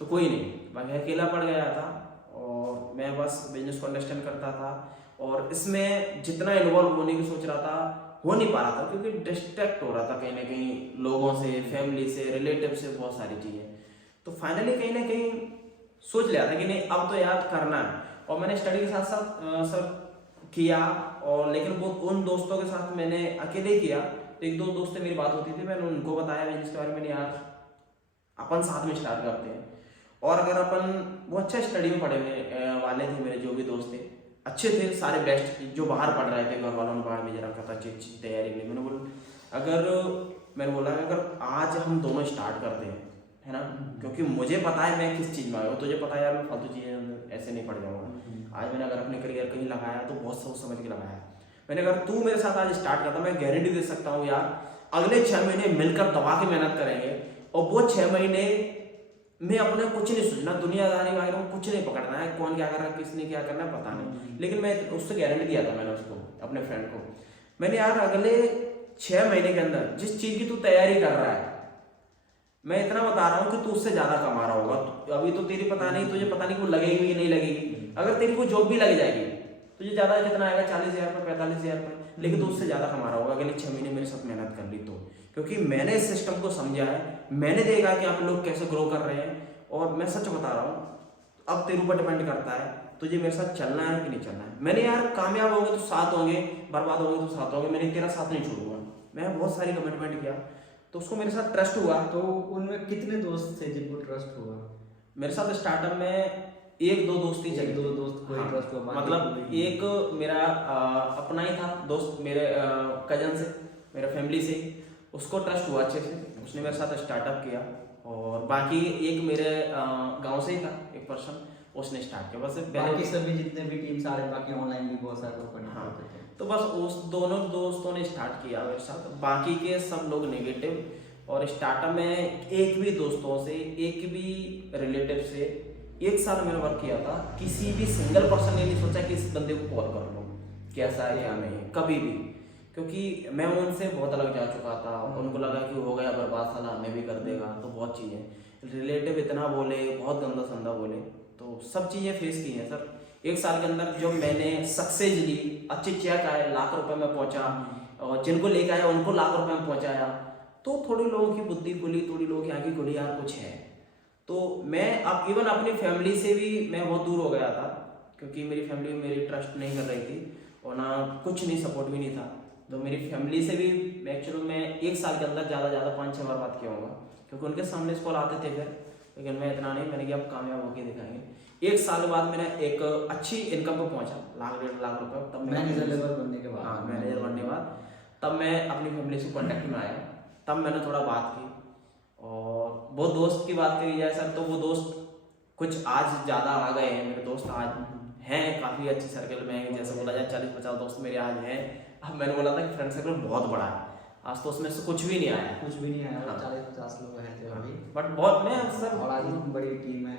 तो कोई नहीं, बाकी अकेला पड़ गया था, और मैं बस बिजनेस को अंडरस्टैंड करता था, और इसमें जितना इन्वॉल्व होने की सोच रहा था हो नहीं पा रहा था, क्योंकि डिस्ट्रैक्ट हो रहा था कहीं ना कहीं लोगों से, फैमिली से, रिलेटिव से, बहुत सारी चीज़ें। तो फाइनली कहीं ना कहीं सोच लिया था कि नहीं अब तो यार करना है। और मैंने स्टडी के साथ साथ सब किया, और लेकिन वो उन दोस्तों के साथ मैंने अकेले किया। तो एक दो दोस्त से मेरी बात होती थी, मैंने उनको बताया बिजनेस के बारे में, यार अपन साथ में स्टार्ट करते हैं। और अगर अपन, वो अच्छा स्टडी में पढ़े हुए वाले थे मेरे जो भी दोस्त थे, अच्छे थे सारे, बेस्ट, जो बाहर पढ़ रहे थे, घर वालों ने बाहर भेज रखा था अच्छी तैयारी के लिए। मैंने बोला अगर आज हम दोनों स्टार्ट करते हैं, है ना, क्योंकि मुझे पता है मैं किस चीज़ में आया हूँ, तुझे पता है यार मैं फालतू चीज़ें ऐसे नहीं पढ़ जाऊँगा। आज मैंने अगर अपने करियर कहीं लगाया तो बहुत सोच समझ के लगाया। मैंने अगर तू मेरे साथ आज स्टार्ट करता, मैं गारंटी दे सकता हूँ यार अगले 6 महीने मिलकर दबा के मेहनत करेंगे, और वो 6 महीने मैं अपने कुछ नहीं सोचना, दुनियादारी वगैरह में कुछ नहीं पकड़ना है, कौन क्या कर रहा है, किसने क्या करना है पता नहीं। लेकिन मैं उससे गारंटी दिया था मैंने उसको, अपने फ्रेंड को, मैंने यार अगले 6 महीने के अंदर जिस चीज़ की तू तैयारी कर रहा है, मैं इतना बता रहा हूँ कि तू उससे ज़्यादा कमा रहा होगा। अभी तो तेरी पता नहीं, तुझे पता नहीं वो लगेगी कि नहीं लगेगी। अगर तेरी कोई जॉब भी लग जाएगी, तुझे ज़्यादा कितना आएगा, 40,000 रुपये, 45,000 रुपये, लेकिन तू उससे ज़्यादा कमा रहा होगा अगले 6 महीने मेरे साथ मेहनत कर ली तो। क्योंकि मैंने इस सिस्टम को समझा है, मैंने देखा कि आप लोग कैसे ग्रो कर रहे हैं, और मैं सच बता रहा हूँ, अब तेरे ऊपर डिपेंड करता है तुझे मेरे साथ चलना है कि नहीं चलना है। मैंने यार कामयाब होंगे तो साथ होंगे, बर्बाद होंगे तो साथ होंगे, मैंने तेरा साथ नहीं छोड़ूंगा। मैं बहुत सारी कमिटमेंट किया, तो उसको मेरे साथ ट्रस्ट हुआ। तो उनमें कितने दोस्त थे जिनको ट्रस्ट हुआ? मेरे साथ स्टार्टअप में 1-2 दोस्त ही चले, 2 दोस्त को ही ट्रस्ट हुआ, मतलब एक मेरा अपना ही था दोस्त, मेरे कजन से, मेरा फैमिली से, उसको ट्रस्ट हुआ अच्छे से, उसने मेरे साथ स्टार्टअप किया। और बाकी एक मेरे गांव से ही था एक पर्सन, उसने स्टार्ट किया। बस बाकी सभी जितने भी टीम सारे बाकी ऑनलाइन भी बहुत सारे लोग हाँ, होते थे। तो बस उस दोनों दोस्तों ने स्टार्ट किया मेरे साथ, बाकी के सब लोग नेगेटिव। और स्टार्टअप में एक भी दोस्तों से, एक भी रिलेटिव से 1 साल मैंने वर्क किया था, किसी भी सिंगल पर्सन ने नहीं सोचा कि इस बंदे को कॉल कर लो, कैसा है क्या नहीं, कभी भी। क्योंकि मैं उनसे बहुत अलग जा चुका था, उनको लगा कि हो गया बर्बाद, साला हमें भी कर देगा, तो बहुत चीज़ें, रिलेटिव इतना बोले, बहुत गंदा संदा बोले, तो सब चीज़ें फेस की हैं सर। 1 साल के अंदर जो मैंने सक्सेस ली, अच्छे चेक आए, लाख रुपए में पहुंचा, और जिनको लेकर आया उनको लाख रुपए में पहुंचाया, तो थोड़ी लोगों की बुद्धि खुली, थोड़ी लोगों की आंखें खुली, यार कुछ है। तो मैं अब इवन अपनी फैमिली से भी मैं बहुत दूर हो गया था, क्योंकि मेरी फैमिली मेरी ट्रस्ट नहीं कर रही थी, और ना कुछ नहीं, सपोर्ट भी नहीं था। तो मेरी फैमिली से भी एक्चुअली मैं 1 साल के अंदर ज़्यादा 5-6 बार बात किया होगा, क्योंकि उनके सामने कॉल आते थे फिर, लेकिन मैं इतना नहीं, मैंने कहा अब कामयाब होकर दिखाएंगे। 1 साल बाद मैंने एक अच्छी इनकम पर पहुंचा, 1-1.5 लाख रुपए। तब मैनेजर लेवल बनने के बाद, हाँ, मैनेजर बनने के बाद तब मैं अपनी फैमिली से कॉन्टेक्ट में आया, तब मैंने थोड़ा बात की। और वो दोस्त की बात करी जाए सर, तो वो दोस्त कुछ आज ज़्यादा आ गए हैं, मेरे दोस्त आज हैं काफ़ी अच्छी सर्कल में, जैसे बोला जाए 40-50 दोस्त मेरे आज हैं। अब मैंने बोला था कि फ्रेंड सर्कल बहुत बड़ा है, आज तो उसमें से कुछ भी नहीं आया, कुछ भी नहीं आया। हाँ। 40-50 लोग हैं थे अभी, बट बहुत मैं सर, और आज इतनी बड़ी टीम है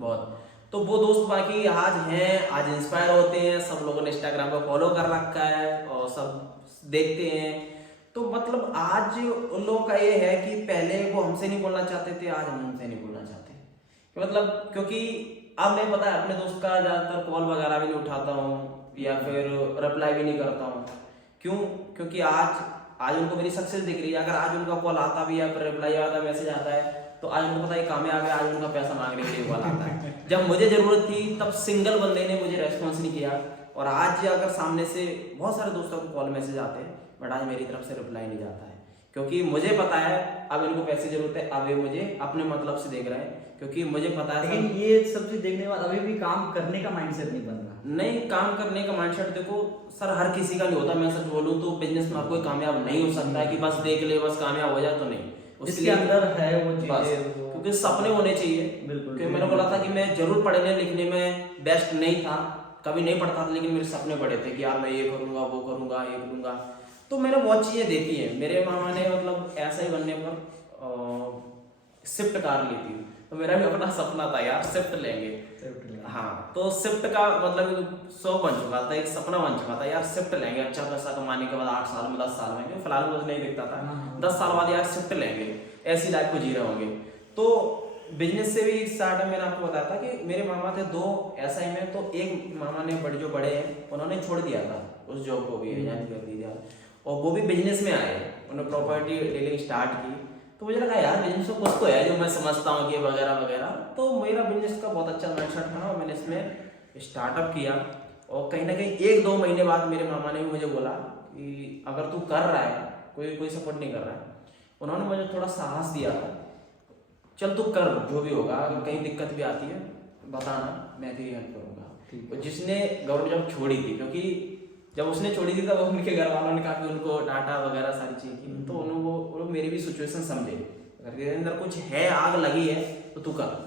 बहुत। तो वो दोस्त बाकी आज हैं, आज इंस्पायर होते हैं, सब लोगों ने इंस्टाग्राम पे फॉलो कर रखा है और सब देखते हैं। तो मतलब आज उन लोगों का ये है कि पहले वो हमसे नहीं बोलना चाहते थे, आज हम उनसे नहीं बोलना चाहते। मतलब क्योंकि अब मैं पता है अपने दोस्त का ज़्यादातर कॉल वगैरह भी नहीं उठाता हूँ या फिर रिप्लाई भी नहीं करता हूँ। क्यों? क्योंकि आज उनको मेरी सक्सेस दिख रही है। अगर आज उनका कॉल आता भी है, फिर रिप्लाई आता है, मैसेज आता है, तो आज उनको पता है कामयाब है, आज उनका पैसा मांगने के लिए कॉल आता है। जब मुझे जरूरत थी तब सिंगल बंदे ने मुझे रेस्पॉन्स नहीं किया, और आज अगर सामने से बहुत सारे दोस्तों को कॉल मैसेज आते हैं, बट आज मेरी तरफ से रिप्लाई नहीं जाता है, क्योंकि मुझे पता है अब इनको पैसे जरूरत है, अब ये मुझे अपने मतलब से देख रहे हैं, क्योंकि मुझे पता है। लेकिन ये सब चीज देखने के बाद अभी भी काम करने का माइंडसेट नहीं बन रहा। नहीं, काम करने का माइंडसेट देखो सर हर किसी का नहीं होता। मैं सच बोलूं तो बिजनेस में कोई कामयाब नहीं हो सकता है कि बस देख ले बस कामयाब हो जाए, तो नहीं, उसके अंदर है वो चीजें, क्योंकि सपने होने चाहिए। बिल्कुल। क्योंकि मैंने बोला था कि मैं जरूर पढ़ने लिखने में बेस्ट नहीं था, कभी नहीं पढ़ता था, लेकिन मेरे सपने बड़े थे कि यार मैं ये करूंगा, वो करूंगा, ये करूंगा। तो मैंने बहुत चीजें देखी है। मेरे मामा ने मतलब ऐसा ही बनने पर स्विफ्ट कार ली थी, तो मेरा भी अपना सपना था यार स्विफ्ट लेंगे। हाँ, तो स्विफ्ट का मतलब शौक बन चुका था, एक सपना बन चुका था यार स्विफ्ट लेंगे, अच्छा पैसा कमाने के बाद 8 साल में 10 साल में, फिलहाल मुझे नहीं दिखता था 10 साल बाद यार स्विफ्ट लेंगे, ऐसी लाइफ को जी रहे होंगे। तो बिजनेस से भी स्टार्ट मैंने आपको बताया था कि मेरे मामा थे 2 SI में, तो एक मामा ने जो बड़े हैं उन्होंने छोड़ दिया था उस जॉब को भी, रिजाइन कर दिया, और वो भी बिजनेस में आए, उन्होंने प्रॉपर्टी डीलिंग स्टार्ट की। तो मुझे लगा यार बिजनेस में कुछ तो है जो मैं समझता हूँ कि वगैरह वगैरह। तो मेरा बिजनेस का बहुत अच्छा माइंडसेट था और मैंने इसमें स्टार्टअप किया। और कहीं ना कहीं 1-2 महीने बाद मेरे मामा ने भी मुझे बोला कि अगर तू कर रहा है, कोई सपोर्ट नहीं कर रहा है, उन्होंने मुझे थोड़ा साहस दिया था, चल तू कर, जो भी होगा, अगर कहीं दिक्कत भी आती है बताना, मैं तेरी हेल्प करूँगा। तो जिसने गवर्नमेंट जॉब छोड़ी थी, क्योंकि जब उसने छोड़ी थी तब उनके घर वालों ने काफी उनको डांटा वगैरह सारी चीजें की, तो वो मेरी भी सिचुएशन समझे, अगर तेरे अंदर कुछ है, आग लगी है तो तू कर।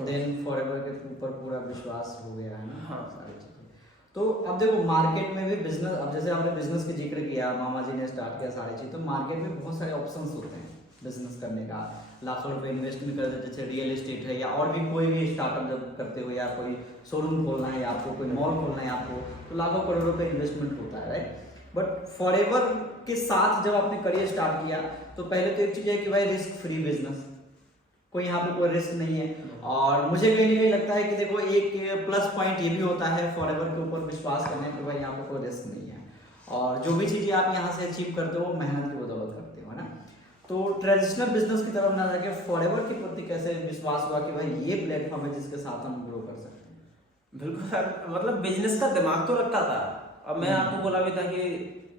देन फॉरएवर के ऊपर पूरा विश्वास हो गया है ना। हाँ, सारी चीजें। तो अब देखो मार्केट में भी बिजनेस, अब जैसे आपने बिजनेस के जिक्र किया, मामा जी ने स्टार्ट किया सारी चीज, तो मार्केट में बहुत सारे ऑप्शंस होते हैं बिजनेस करने का। लाखों रुपए इन्वेस्ट भी कर देते, जैसे रियल एस्टेट है या और भी कोई भी स्टार्टअप जब करते हो, या कोई शोरूम खोलना है, या आपको कोई मॉल खोलना है आपको, तो लाखों करोड़ों रुपए इन्वेस्टमेंट होता है, राइट। बट फॉरएवर के साथ जब आपने करियर स्टार्ट किया, तो पहले तो एक चीज है कि भाई रिस्क फ्री बिजनेस, कोई यहाँ पे कोई रिस्क नहीं है। और मुझे कहीं ना कहीं लगता है कि देखो एक प्लस पॉइंट ये भी होता है फॉरएवर के ऊपर विश्वास करने कि भाई यहाँ पे कोई रिस्क नहीं है, और जो भी चीजें आप यहाँ से अचीव करते हो मेहनत की बदौलत करते हो, है ना। तो ट्रेडिशनल बिजनेस की तरफ ना जाके फॉरएवर के प्रति कैसे विश्वास हुआ कि भाई ये प्लेटफॉर्म है जिसके साथ हम ग्रो कर सकते हैं? बिल्कुल सर, मतलब बिजनेस का दिमाग तो रखता था। अब मैं आपको बोला भी था कि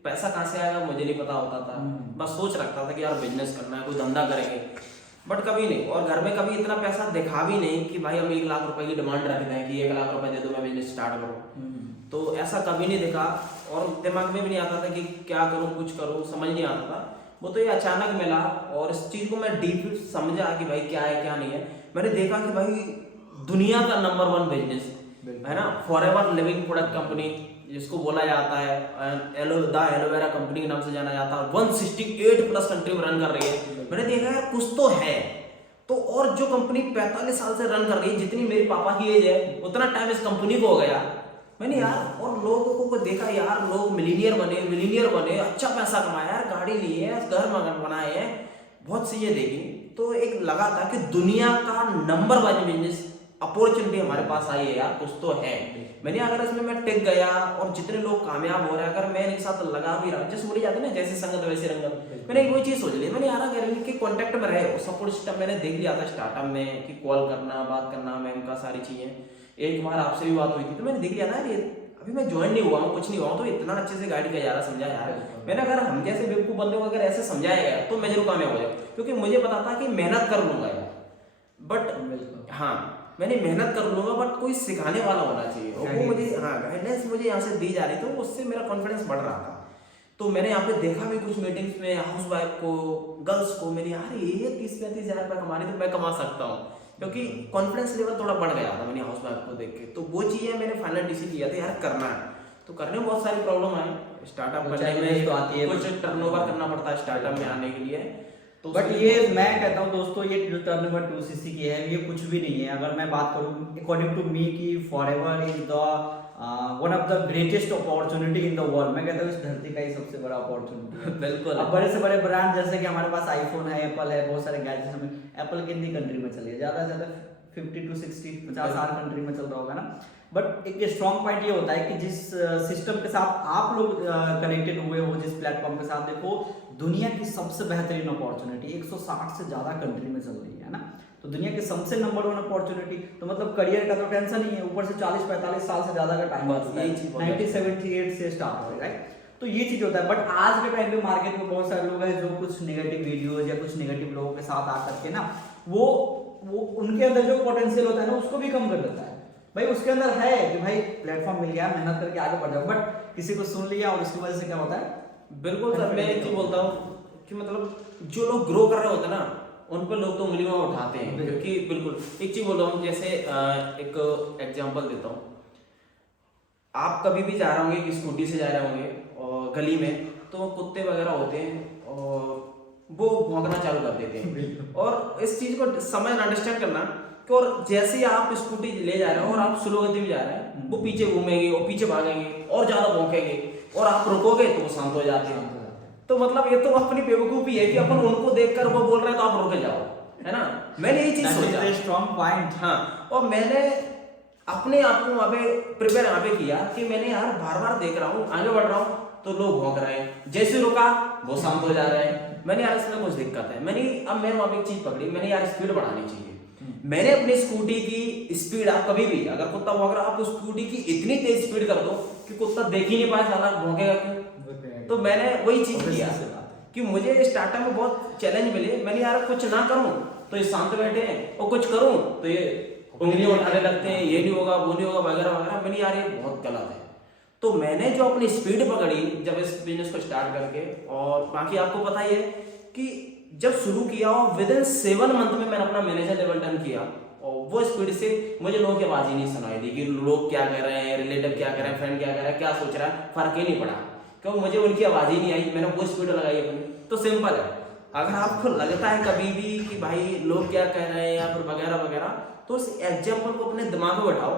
पैसा कहाँ से आएगा मुझे नहीं पता होता था, बस सोच रखता था कि यार बिजनेस करना है, कोई धंधा करेंगे, बट कभी नहीं। और घर में कभी इतना पैसा दिखा भी नहीं कि भाई हम 1 लाख रुपए की डिमांड रखते हैं कि 1 लाख रुपए दे दो मैं बिजनेस स्टार्ट करूँ, तो ऐसा कभी नहीं दिखा। और दिमाग में भी नहीं आता था कि क्या करूँ, कुछ करूँ, समझ नहीं आता था। वो तो ये अचानक मिला, और इस चीज को मैं डीप समझा कि भाई क्या है क्या नहीं है। मैंने देखा कि भाई दुनिया का नंबर 1 बिजनेस है ना, फॉरएवर लिविंग प्रोडक्ट कंपनी जिसको बोला जाता है, एलोवेरा कंपनी के नाम से जाना जाता है, 168+ कंट्री में रन कर रही है। मैंने देखा यार कुछ तो है। तो और जो कंपनी 45 साल से रन कर रही है, जितनी मेरी पापा की एज है उतना टाइम इस कंपनी को हो गया। मैंने यार और लोगों को देखा यार, लोग मिलीनियर बने, अच्छा पैसा कमाया यार, गाड़ी ली है, घर बनाए हैं, बहुत चीजें देखी। तो एक लगा था कि दुनिया का नंबर 1 बिजनेस अपॉर्चुनिटी हमारे पास आई है यार, कुछ तो है। मैंने अगर इसमें मैं टिक गया और जितने लोग कामयाब हो रहे हैं, अगर मैं इनके साथ लगा भी रहा, जैसे बोली जाती है ना, जैसे संगत वैसे रंगत, मैंने वही चीज सोच ली। मैंने यार अगर इनके कॉन्टेक्ट में रहे, सपोर्ट सिस्टम मैंने देख लिया था स्टार्टअप में कि कॉल करना, बात करना, मैं उनका सारी चीजें, एक बार आपसे भी बात हुई थी तो मैंने देख लिया था ये अभी मैं ज्वाइन नहीं हुआ हूँ, कुछ नहीं हुआ हूँ, तो इतना अच्छे से गाइड किया जा रहा, समझाया जा रहा है। मैंने अगर हम जैसे बेवकूफ बंदे को अगर ऐसे समझाया गया तो मैं जरूर कामयाब हो जाऊँ, क्योंकि मुझे पता था कि मेहनत कर लूंगा यार, बट हाँ मैंने मेहनत कर लूंगा, बट कोई सिखाने वाला होना चाहिए, और वो मुझे हाँ गाइडेंस मुझे यहाँ से दी जा रही, तो उससे मेरा कॉन्फिडेंस बढ़ रहा था। तो मैंने यहाँ पे देखा भी कुछ मीटिंग्स में हाउस वाइफ को, गर्ल्स को, मेरी यार ये 30-35 हज़ार रुपये कमा रही तो मैं कमा सकता हूँ, क्योंकि कॉन्फिडेंस लेवल थोड़ा बढ़ गया था मैंने हाउस वाइफ को देख के। तो वो चीज़ें मैंने फाइनल डिसीजन लिया था यार करना है। तो करने में बहुत सारी प्रॉब्लम आए, स्टार्टअप करने में तो आती है, कुछ टर्नओवर करना पड़ता है स्टार्टअप में आने के लिए। तो बट ये मैं कहता हूँ दोस्तों, ये जो टर्नओवर 2cc की है ये कुछ भी नहीं है। अगर मैं बात करूँ अकॉर्डिंग टू मी कि forever is the one of the greatest opportunity in the world. मैं कहता हूँ इस धरती का ही सबसे बड़ा अपॉर्चुनिटी है। बिल्कुल। अब बड़े से बड़े ब्रांड जैसे कि हमारे पास आईफोन है, एप्पल है, बहुत सारे गैजेट्स हमें एप्पल कितनी कंट्री में चली है, ज़्यादा से ज़्यादा 50 to 60 50 कंट्री में चल रहा होगा ना। बट एक स्ट्रॉन्ग पॉइंट ये होता है कि जिस सिस्टम के साथ आप लोग कनेक्टेड हुए हो, जिस प्लेटफॉर्म के साथ, देखो दुनिया की सबसे बेहतरीन अपॉर्चुनिटी 160 से ज़्यादा कंट्री में चल रही है ना, तो दुनिया की सबसे नंबर 1 अपॉर्चुनिटी। तो मतलब करियर का तो टेंशन ही है, ऊपर से 40-45 साल से ज़्यादा का टाइम लगता है, 1978 से स्टार्ट हो, राइट। तो ये चीज होता है। बट आज के टाइम पे मार्केट में बहुत सारे लोग हैं जो कुछ नेगेटिव वीडियोज या कुछ नेगेटिव लोगों के साथ आकर के ना वो उनके अंदर जो पोटेंशियल होता है ना उसको भी कम कर देता है। भाई उसके अंदर है कि भाई प्लेटफॉर्म मिल गया, मेहनत करके आगे बढ़ जाओ, बट किसी को सुन लिया और उसकी वजह से क्या होता है। बिल्कुल सर, मैं एक चीज बोलता हूँ कि मतलब जो लोग ग्रो कर रहे होते हैं ना उन पर लोग तो उंगलियों में उठाते हैं, क्योंकि बिल्कुल एक चीज बोल रहा हूँ, जैसे एक एग्जांपल देता हूँ। आप कभी भी जा रहे होंगे कि स्कूटी से जा रहे होंगे और गली में, तो कुत्ते वगैरह होते हैं और वो भौंकना चालू कर देते हैं। और इस चीज को समय अंडरस्टैंड करना कि और जैसे ही आप स्कूटी ले जा रहे हो और आप स्लो गति में जा रहे हैं, वो पीछे घूमेंगे और पीछे भागेंगे और ज्यादा भौंकेंगे, और आप रुकोगे तो वो शांत हो जाते हैं। तो मतलब ये तो अपनी बेवकूफी है कि अपन उनको देखकर वो बोल रहे हैं तो आप रुक जाओ, है ना। मैंने ये चीज सोचा, स्ट्रॉन्ग पॉइंट। हाँ, और मैंने अपने आप को वहां पे प्रिपेयर यहाँ पे किया कि मैंने यार बार बार देख रहा हूँ, आगे बढ़ रहा हूँ तो लोग भौंक रहे हैं, जैसे रुका वो शांत हो जा रहे हैं। मैंने यार इसमें कुछ दिक्कत है। मैंने वहां पे एक चीज पकड़ी, मैंने यार स्पीड बढ़ानी चाहिए। मैंने अपनी स्कूटी की स्पीड, आप कभी भी अगर कुत्ता भौंक रहा, आप स्कूटी की इतनी तेज स्पीड कर दो कि कुत्ता देख ही नहीं पाए साला भौंकेगा क्यों। तो मैंने वही चीज किया कि मुझे स्टार्टअप में बहुत चैलेंज मिले। मैंने यार कुछ ना करूं तो ये शांत बैठे हैं, और कुछ करूं तो ये उंगलियां उठाने लगते हैं, ये नहीं होगा वो नहीं होगा वगैरह वगैरह। मैंने यार ये बहुत गलत है। तो मैंने जो अपनी स्पीड पकड़ी जब इस बिजनेस को स्टार्ट करके, और बाकी आपको पता ही है कि जब शुरू किया और विद इन 7 मंथ में मैंने अपना मैनेजर लेवल डन किया, और वो स्पीड से मुझे लोगों की आवाज ही नहीं सुनाई दी कि लोग क्या कह रहे हैं, रिलेटिव क्या कह रहे हैं, फ्रेंड क्या कह रहा है, क्या सोच रहा है, फर्क ही नहीं पड़ा, क्योंकि मुझे उनकी आवाज ही नहीं आई। मैंने वो स्पीड लगाई अपनी। तो सिंपल है, अगर आपको लगता है कभी भी कि भाई लोग क्या कह रहे हैं या फिर वगैरह वगैरह, तो उस एग्जाम्पल को अपने दिमाग में बैठाओ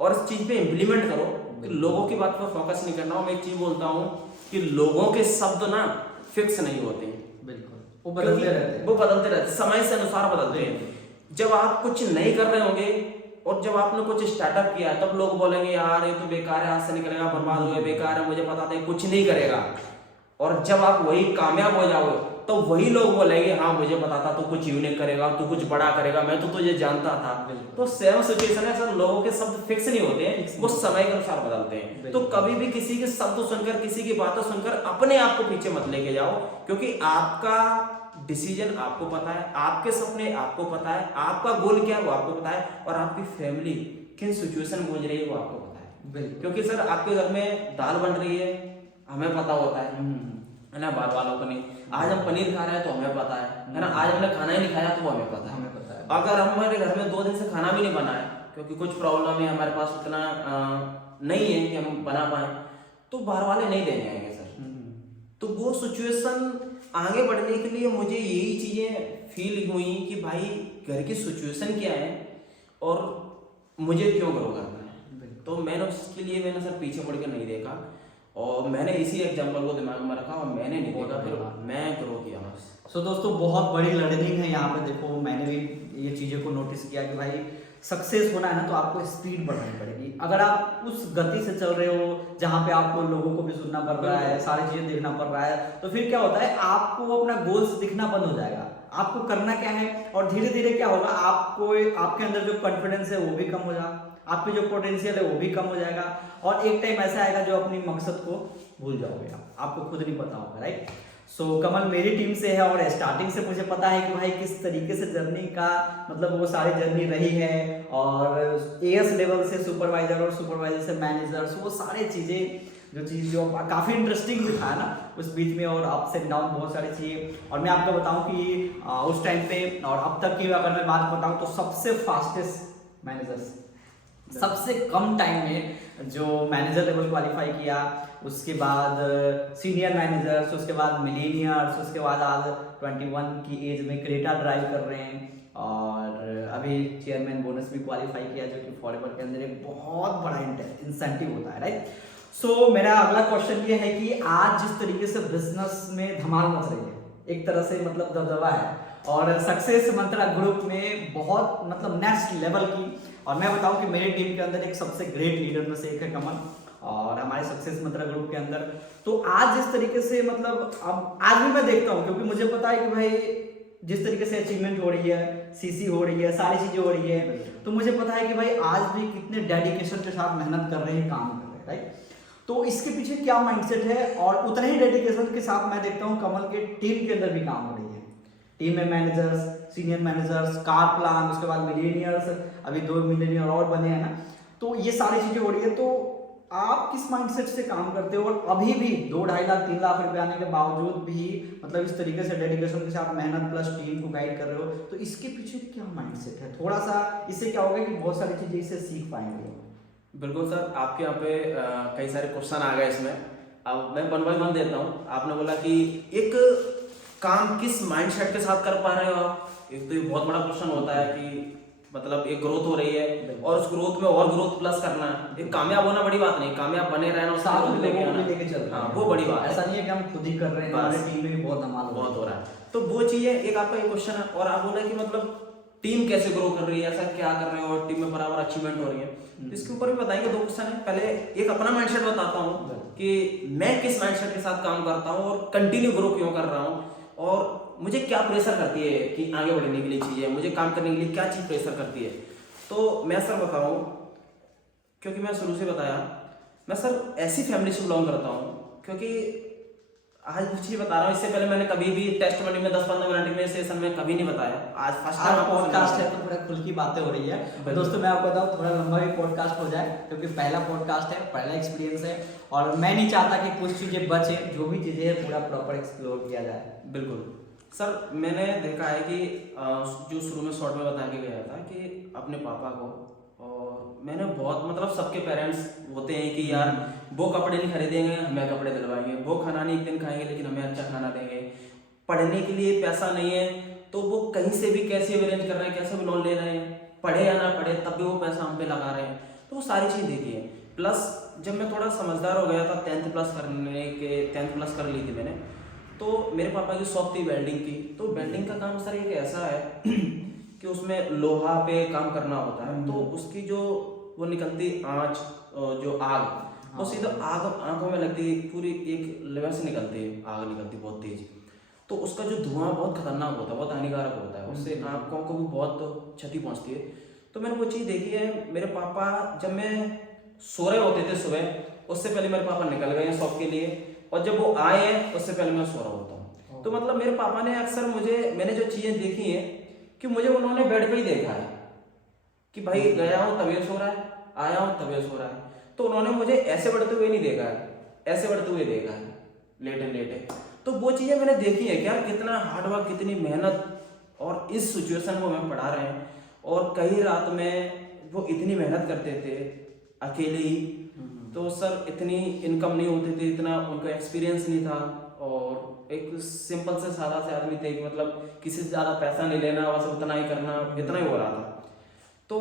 और इस चीज पे इम्प्लीमेंट करो कि लोगों की बात पर फोकस नहीं करना। मैं एक चीज बोलता हूँ कि लोगों के शब्द ना फिक्स नहीं होते, बिल्कुल वो बदलते रहते हैं, समय से अनुसार बदलते हैं। जब आप कुछ नहीं कर रहे होंगे और जब आपने कुछ स्टार्टअप किया, तब लोग बोलेंगे यार ये तो बेकार है, आज से निकलेगा, बर्बाद हो गया, बेकार है, मुझे पता था कुछ नहीं करेगा। और जब आप वही कामयाब हो जाओगे तो वही लोग बोलेंगे हाँ मुझे पता था तू कुछ यूनिक करेगा, तू कुछ बड़ा करेगा, मैं तो तुझे जानता था। तो सेम सिचुएशन है सर, लोगों के शब्द फिक्स नहीं होते हैं, वो समय के अनुसार बदलते हैं। तो कभी भी किसी के शब्द सुनकर, किसी की बातें सुनकर अपने आप को पीछे मत लेके जाओ, क्योंकि आपका डिसीजन आपको पता है, आपके सपने आपको पता है, आपका गोल क्या है वो आपको पता है, और आपकी फैमिली किन सिचुएशन गूंज रही है वो आपको पता है। क्योंकि सर आपके घर में दाल बन रही है, हमें पता होता है ना, बाहर वालों को नहीं। आज हम पनीर खा रहे हैं तो हमें पता है ना। आज हमने खाना ही नहीं खाया तो वो हमें पता है। अगर हमारे घर में 2 दिन से खाना भी नहीं बना है क्योंकि कुछ प्रॉब्लम है, हमारे पास उतना नहीं है कि हम बना पाए, तो बाहर वाले नहीं देने आएंगे सर। तो वो सिचुएशन आगे बढ़ने के लिए मुझे यही चीजें फील हुई कि भाई घर की सिचुएशन क्या है और मुझे क्यों ग्रो करना है। तो मैंने उसके लिए मैंने सर पीछे मुड़ के नहीं देखा, और मैंने इसी एग्जांपल को दिमाग में रखा और मैंने नहीं देखा, फिर मैं ग्रो किया बस। सो दोस्तों बहुत बड़ी लर्निंग है यहाँ पे। देखो मैंने भी ये चीज़ों को नोटिस किया कि भाई सक्सेस होना है ना तो आपको स्पीड बढ़ानी पड़ेगी। अगर आप उस गति से चल रहे हो जहाँ पे आपको लोगों को भी सुनना पड़ रहा है, सारी चीजें देखना पड़ रहा है, तो फिर क्या होता है आपको अपना गोल्स दिखना बंद हो जाएगा। आपको करना क्या है, और धीरे धीरे क्या होगा, आपको आपके अंदर जो कॉन्फिडेंस है वो भी कम हो जाएगा, आपकी जो पोटेंशियल है वो भी कम हो जाएगा, और एक टाइम ऐसा आएगा जो अपनी मकसद को भूल जाओगे आपको खुद नहीं पता होगा, राइट। सो कमल मेरी टीम से है और स्टार्टिंग से मुझे पता है कि भाई किस तरीके से जर्नी का मतलब वो सारी जर्नी रही है, और एएस लेवल से सुपरवाइजर और सुपरवाइजर से मैनेजर, वो सारी चीज़ें जो काफ़ी इंटरेस्टिंग भी था ना उस बीच में, और अप्स एंड डाउन बहुत सारी चीज़ें। और मैं आपको बताऊं कि उस टाइम पे और अब तक की अगर मैं बात बताऊं तो सबसे फास्टेस्ट मैनेजर्स, सबसे कम टाइम में जो मैनेजर लेवल क्वालिफाई किया, उसके बाद सीनियर मैनेजर्स, उसके बाद मिलीनियर्स, उसके बाद आज 21 की एज में क्रेटा ड्राइव कर रहे हैं, और अभी चेयरमैन बोनस भी क्वालिफाई किया, जो कि फॉरएवर के अंदर एक बहुत बड़ा इंसेंटिव होता है, राइट। सो मेरा अगला क्वेश्चन ये है कि आज जिस तरीके से बिजनेस में धमाल मच रही है, एक तरह से मतलब दबदबा है, और सक्सेस मंत्रा ग्रुप में बहुत मतलब नेक्स्ट लेवल की, और मैं बताऊं कि मेरी टीम के अंदर एक सबसे ग्रेट लीडर में से एक है कमल, और हमारे सक्सेस मंत्रा ग्रुप के अंदर तो आज जिस तरीके से मतलब अब आज भी मैं देखता हूं, क्योंकि मुझे पता है कि भाई जिस तरीके से अचीवमेंट हो रही है, सीसी हो रही है, सारी चीजें हो रही है, तो मुझे पता है कि भाई आज भी कितने डेडिकेशन के साथ मेहनत कर रहे हैं, काम कर रहे हैं, राइट। तो इसके पीछे क्या माइंडसेट है, और उतने ही डेडिकेशन के साथ मैं देखता हूं कमल के टीम के अंदर भी काम हो रही है। टीम में managers, senior managers, car plan, उसके बाद मिलीनियर्स, अभी 2 मिलीनियर और बने हैं ना, तो ये सारी चीजें हो रही है। तो आप किस माइंडसेट से काम करते हो, और अभी भी 2-2.5 लाख 3 लाख रुपए आने के बावजूद भी मतलब इस तरीके से डेडिकेशन के साथ मेहनत प्लस टीम को गाइड कर रहे हो, तो इसके पीछे क्या माइंडसेट है? थोड़ा सा इससे क्या होगा कि बहुत सारी चीजें इससे सीख पाएंगे। बिल्कुल सर, आपके यहाँ पे कई सारे क्वेश्चन आ गए इसमें, अब मैं 1 बाय 1 देता हूँ। आपने बोला कि एक काम किस माइंडसेट के साथ कर पा रहे हो आप, एक तो ये बहुत बड़ा क्वेश्चन होता है कि मतलब एक ग्रोथ हो रही है और उस ग्रोथ में और ग्रोथ प्लस करना है। एक कामयाब होना बड़ी बात नहीं, कामयाब बने रहना, साथ में लेके चल रहे हैं, हाँ वो बड़ी बात है। ऐसा नहीं है कि हम खुद ही कर रहे हैं, हमारी टीम में भी बहुत धमाल बहुत हो रहा है, तो वो चीज है। एक आपका ये क्वेश्चन है, और आप बोला कि मतलब टीम कैसे ग्रो कर रही है, ऐसा क्या कर रहे हो और टीम में बराबर अचीवमेंट हो रही है, तो इसके ऊपर भी बताएंगे। 2 क्वेश्चन है। पहले एक अपना माइंडसेट बताता हूँ कि मैं किस माइंडसेट के साथ काम करता हूँ और कंटिन्यू ग्रो क्यों कर रहा हूँ, और मुझे क्या प्रेशर करती है कि आगे बढ़ने के लिए चीजें, मुझे काम करने के लिए क्या चीज प्रेशर करती है। तो मैं सर बताऊँ, क्योंकि मैं शुरू से बताया, मैं सर ऐसी फैमिली से बिलोंग करता हूँ, क्योंकि आज चीज बता रहा हूँ, इससे पहले मैंने कभी भी टेस्ट में 10-15 मिनट में सेशन में कभी नहीं बताया। आज फर्स्ट टाइम पॉडकास्ट है तो पूरा खुल की बातें हो रही है। दोस्तों मैं आपको बताऊं, थोड़ा लंबा भी पॉडकास्ट हो जाए, क्योंकि पहला पॉडकास्ट है, पहला एक्सपीरियंस है, और मैं नहीं चाहता कि कुछ चीजें बचे, जो भी चीजें है पूरा प्रॉपर एक्सप्लोर किया जाए। बिल्कुल सर, मैंने देखा है कि जो शुरू में शॉर्ट में बता के गया था कि अपने पापा को, और मैंने बहुत मतलब सबके पेरेंट्स होते हैं कि यार वो कपड़े नहीं खरीदेंगे, हमें कपड़े दिलवाएंगे, वो खाना नहीं एक दिन खाएंगे लेकिन हमें अच्छा खाना देंगे, पढ़ने के लिए पैसा नहीं है तो वो कहीं से भी कैसे अरेंज कर रहे हैं, कैसे भी लोन ले रहे हैं, पढ़े या ना पढ़े तब भी वो पैसा हम पे लगा रहे हैं। तो वो सारी चीज़ देखी है। प्लस जब मैं थोड़ा समझदार हो गया था, 10th प्लस कर ली थी मैंने, तो मेरे पापा की शॉप थी वेल्डिंग की। तो वेल्डिंग का काम सर एक ऐसा है कि उसमें लोहा पे काम करना होता है, तो उसकी जो वो निकलती आँच, जो आग, वो सीधा आग आंखों में लगती है, पूरी एक लेवल से निकलती है, आग निकलती बहुत तेज। तो उसका जो धुआं बहुत खतरनाक होता है, बहुत हानिकारक होता है, उससे आंखों को भी बहुत क्षति पहुंचती है। तो मैंने वो चीज़ देखी है। मेरे पापा जब मैं सो रहे होते थे सुबह, उससे पहले मेरे पापा निकल गए हैं शॉप के लिए, और जब वो आए हैं उससे पहले मैं सो रहा होता हूँ। तो मतलब मेरे पापा ने अक्सर मैंने जो चीज़ें देखी हैं कि मुझे उन्होंने बेड पे ही देखा है कि भाई गया हूँ तभी सो रहा है, आया हूँ तभी सो रहा है। तो उन्होंने मुझे ऐसे बढ़ते हुए नहीं देखा है, ऐसे बढ़ते हुए देखा है, लेटे लेटे। तो वो चीज़ें मैंने देखी है कि यार कितना हार्डवर्क, कितनी मेहनत, और इस सिचुएशन में हमें पढ़ा रहे हैं, और कई रात में वो इतनी मेहनत करते थे अकेले ही। तो सर इतनी इनकम नहीं होती थी, इतना उनका एक्सपीरियंस नहीं था, और एक सिंपल से सादा से आदमी थे कि मतलब किसी से ज़्यादा पैसा नहीं लेना, बस उतना ही करना, इतना ही हो रहा था। तो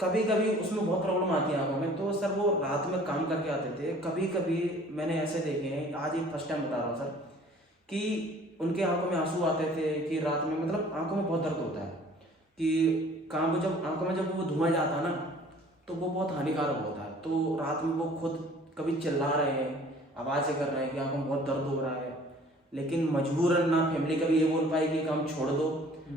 कभी कभी उसमें बहुत प्रॉब्लम आती है आंखों में, तो सर वो रात में काम करके आते थे। कभी कभी मैंने ऐसे देखे हैं, आज ही फर्स्ट टाइम बता रहा हूँ सर, कि उनके आंखों में आंसू आते थे कि रात में मतलब आंखों में बहुत दर्द होता है कि काम को जब आंखों में जब वो धुआं जाता है ना, तो वो बहुत हानिकारक होता है। तो रात में वो खुद कभी चिल्ला रहे हैं, आवाज़ें कर रहे हैं कि आंखों में बहुत दर्द हो रहा है, लेकिन मजबूरन ना फैमिली कभी ये बोल पाई कि काम छोड़ दो,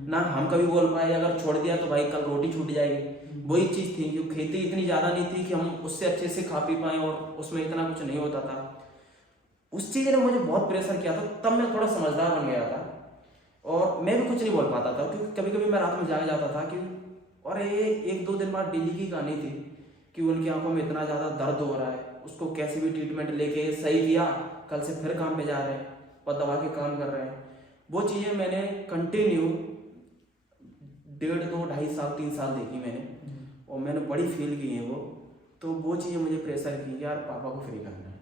ना हम कभी बोल पाए अगर छोड़ दिया तो भाई कल रोटी छूट जाएगी। वही चीज़ थी कि खेती इतनी ज़्यादा नहीं थी कि हम उससे अच्छे से खा पी पाएँ और उसमें इतना कुछ नहीं होता था। उस चीज़ ने मुझे बहुत प्रेशर किया था, तब मैं थोड़ा समझदार बन गया था और मैं भी कुछ नहीं बोल पाता था, क्योंकि कभी कभी मैं रात में जाग जाता था कि और ये 1-2 दिन बाद डेली की कहानी थी कि उनकी आंखों में इतना ज़्यादा दर्द हो रहा है, उसको कैसे भी ट्रीटमेंट लेके सही किया, कल से फिर काम पे जा रहे हैं और दवा के काम कर रहे हैं। वो चीज़ें मैंने कंटिन्यू 1.5, 2, 2.5 साल 3 साल देखी मैंने और मैंने बड़ी फील की है वो। तो वो चीज़ें मुझे प्रेशर की कि यार पापा को फ्री करना है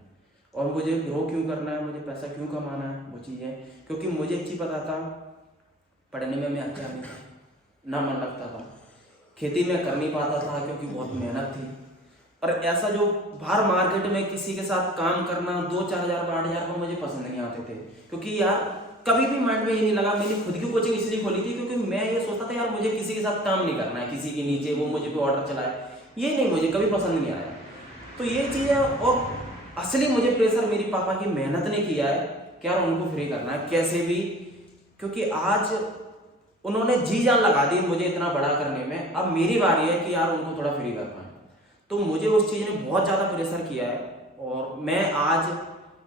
और मुझे ग्रो क्यों करना है, मुझे पैसा क्यों कमाना है, वो चीज़ें क्योंकि मुझे एक चीज़ पता था, पढ़ने में मैं अच्छा नहीं था, ना मन लगता था, खेती में कर नहीं पाता था क्योंकि बहुत मेहनत थी। और ऐसा जो बाहर मार्केट में किसी के साथ काम करना 2-4 हज़ार 8 हज़ार का मुझे पसंद नहीं आते थे, क्योंकि यार कभी भी माइंड में ये नहीं लगा। मैंने खुद की कोचिंग इसलिए खोली थी क्योंकि मैं ये सोचता था यार मुझे किसी के साथ काम नहीं करना है, किसी के नीचे वो मुझे पे ऑर्डर चलाए, ये नहीं, मुझे कभी पसंद नहीं आया। तो ये चीज़ है और असली मुझे प्रेशर मेरी पापा की मेहनत ने किया है कि यार उनको फ्री करना है कैसे भी, क्योंकि आज उन्होंने जी जान लगा दी मुझे इतना बड़ा करने में, अब मेरी बारी है कि यार उनको थोड़ा फ्री कर पाए। तो मुझे उस चीज़ ने बहुत ज़्यादा प्रेशर किया है और मैं आज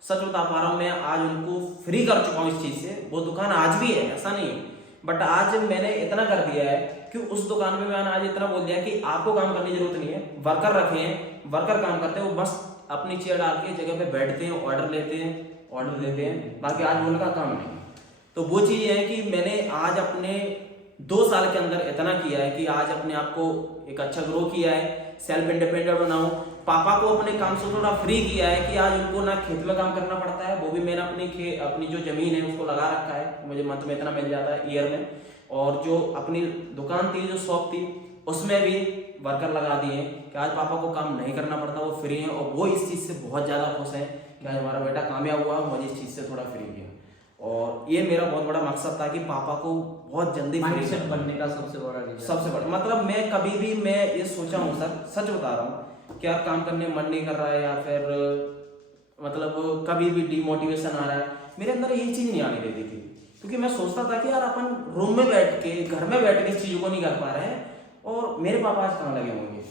सच बता पा रहा हूँ, मैं आज उनको फ्री कर चुका हूँ इस चीज़ से। वो दुकान आज भी है, ऐसा नहीं है, बट आज मैंने इतना कर दिया है कि उस दुकान में मैंने आज इतना बोल दिया कि आपको काम करने की जरूरत नहीं है, वर्कर रखे हैं, वर्कर काम करते हैं, वो बस अपनी चेयर डाल के जगह पे बैठते हैं, ऑर्डर लेते हैं, ऑर्डर देते हैं, बाकी आज उनका काम नहीं। तो वो चीज़ है कि मैंने आज अपने 2 साल के अंदर इतना किया है कि आज अपने आप को एक अच्छा ग्रो किया है, सेल्फ इंडिपेंडेंट बनाऊं, पापा को अपने काम से थोड़ा फ्री किया है कि आज उनको ना खेत में काम करना पड़ता है, वो भी मैंने अपनी जो जमीन है उसको लगा रखा है, मुझे मंथ में इतना मिल जाता है ईयर में, और जो अपनी दुकान थी, जो शॉप थी, उसमें भी वर्कर लगा दिए कि आज पापा को काम नहीं करना पड़ता, वो फ्री हैं और वो इस चीज़ से बहुत ज़्यादा खुश हैं कि आज हमारा बेटा कामयाब हुआ, मुझे इस चीज़ से थोड़ा फ्री किया। और ये मेरा बहुत बड़ा मकसद था कि पापा को बहुत जल्दी माइंडसेट बनने का सबसे बड़ा रीजन, सबसे बड़ा मतलब मैं कभी भी मैं ये सोचा हूँ सर, सच बता रहा हूँ कि यार काम करने में मन नहीं कर रहा है या फिर मतलब कभी भी डिमोटिवेशन आ रहा है, मेरे अंदर ये चीज़ नहीं आने देती थी, क्योंकि मैं सोचता था कि यार अपन रूम में बैठ के, घर में बैठ के इस चीज़ों को नहीं कर पा रहे हैं और मेरे पापा आज कहाँ लगे होंगे,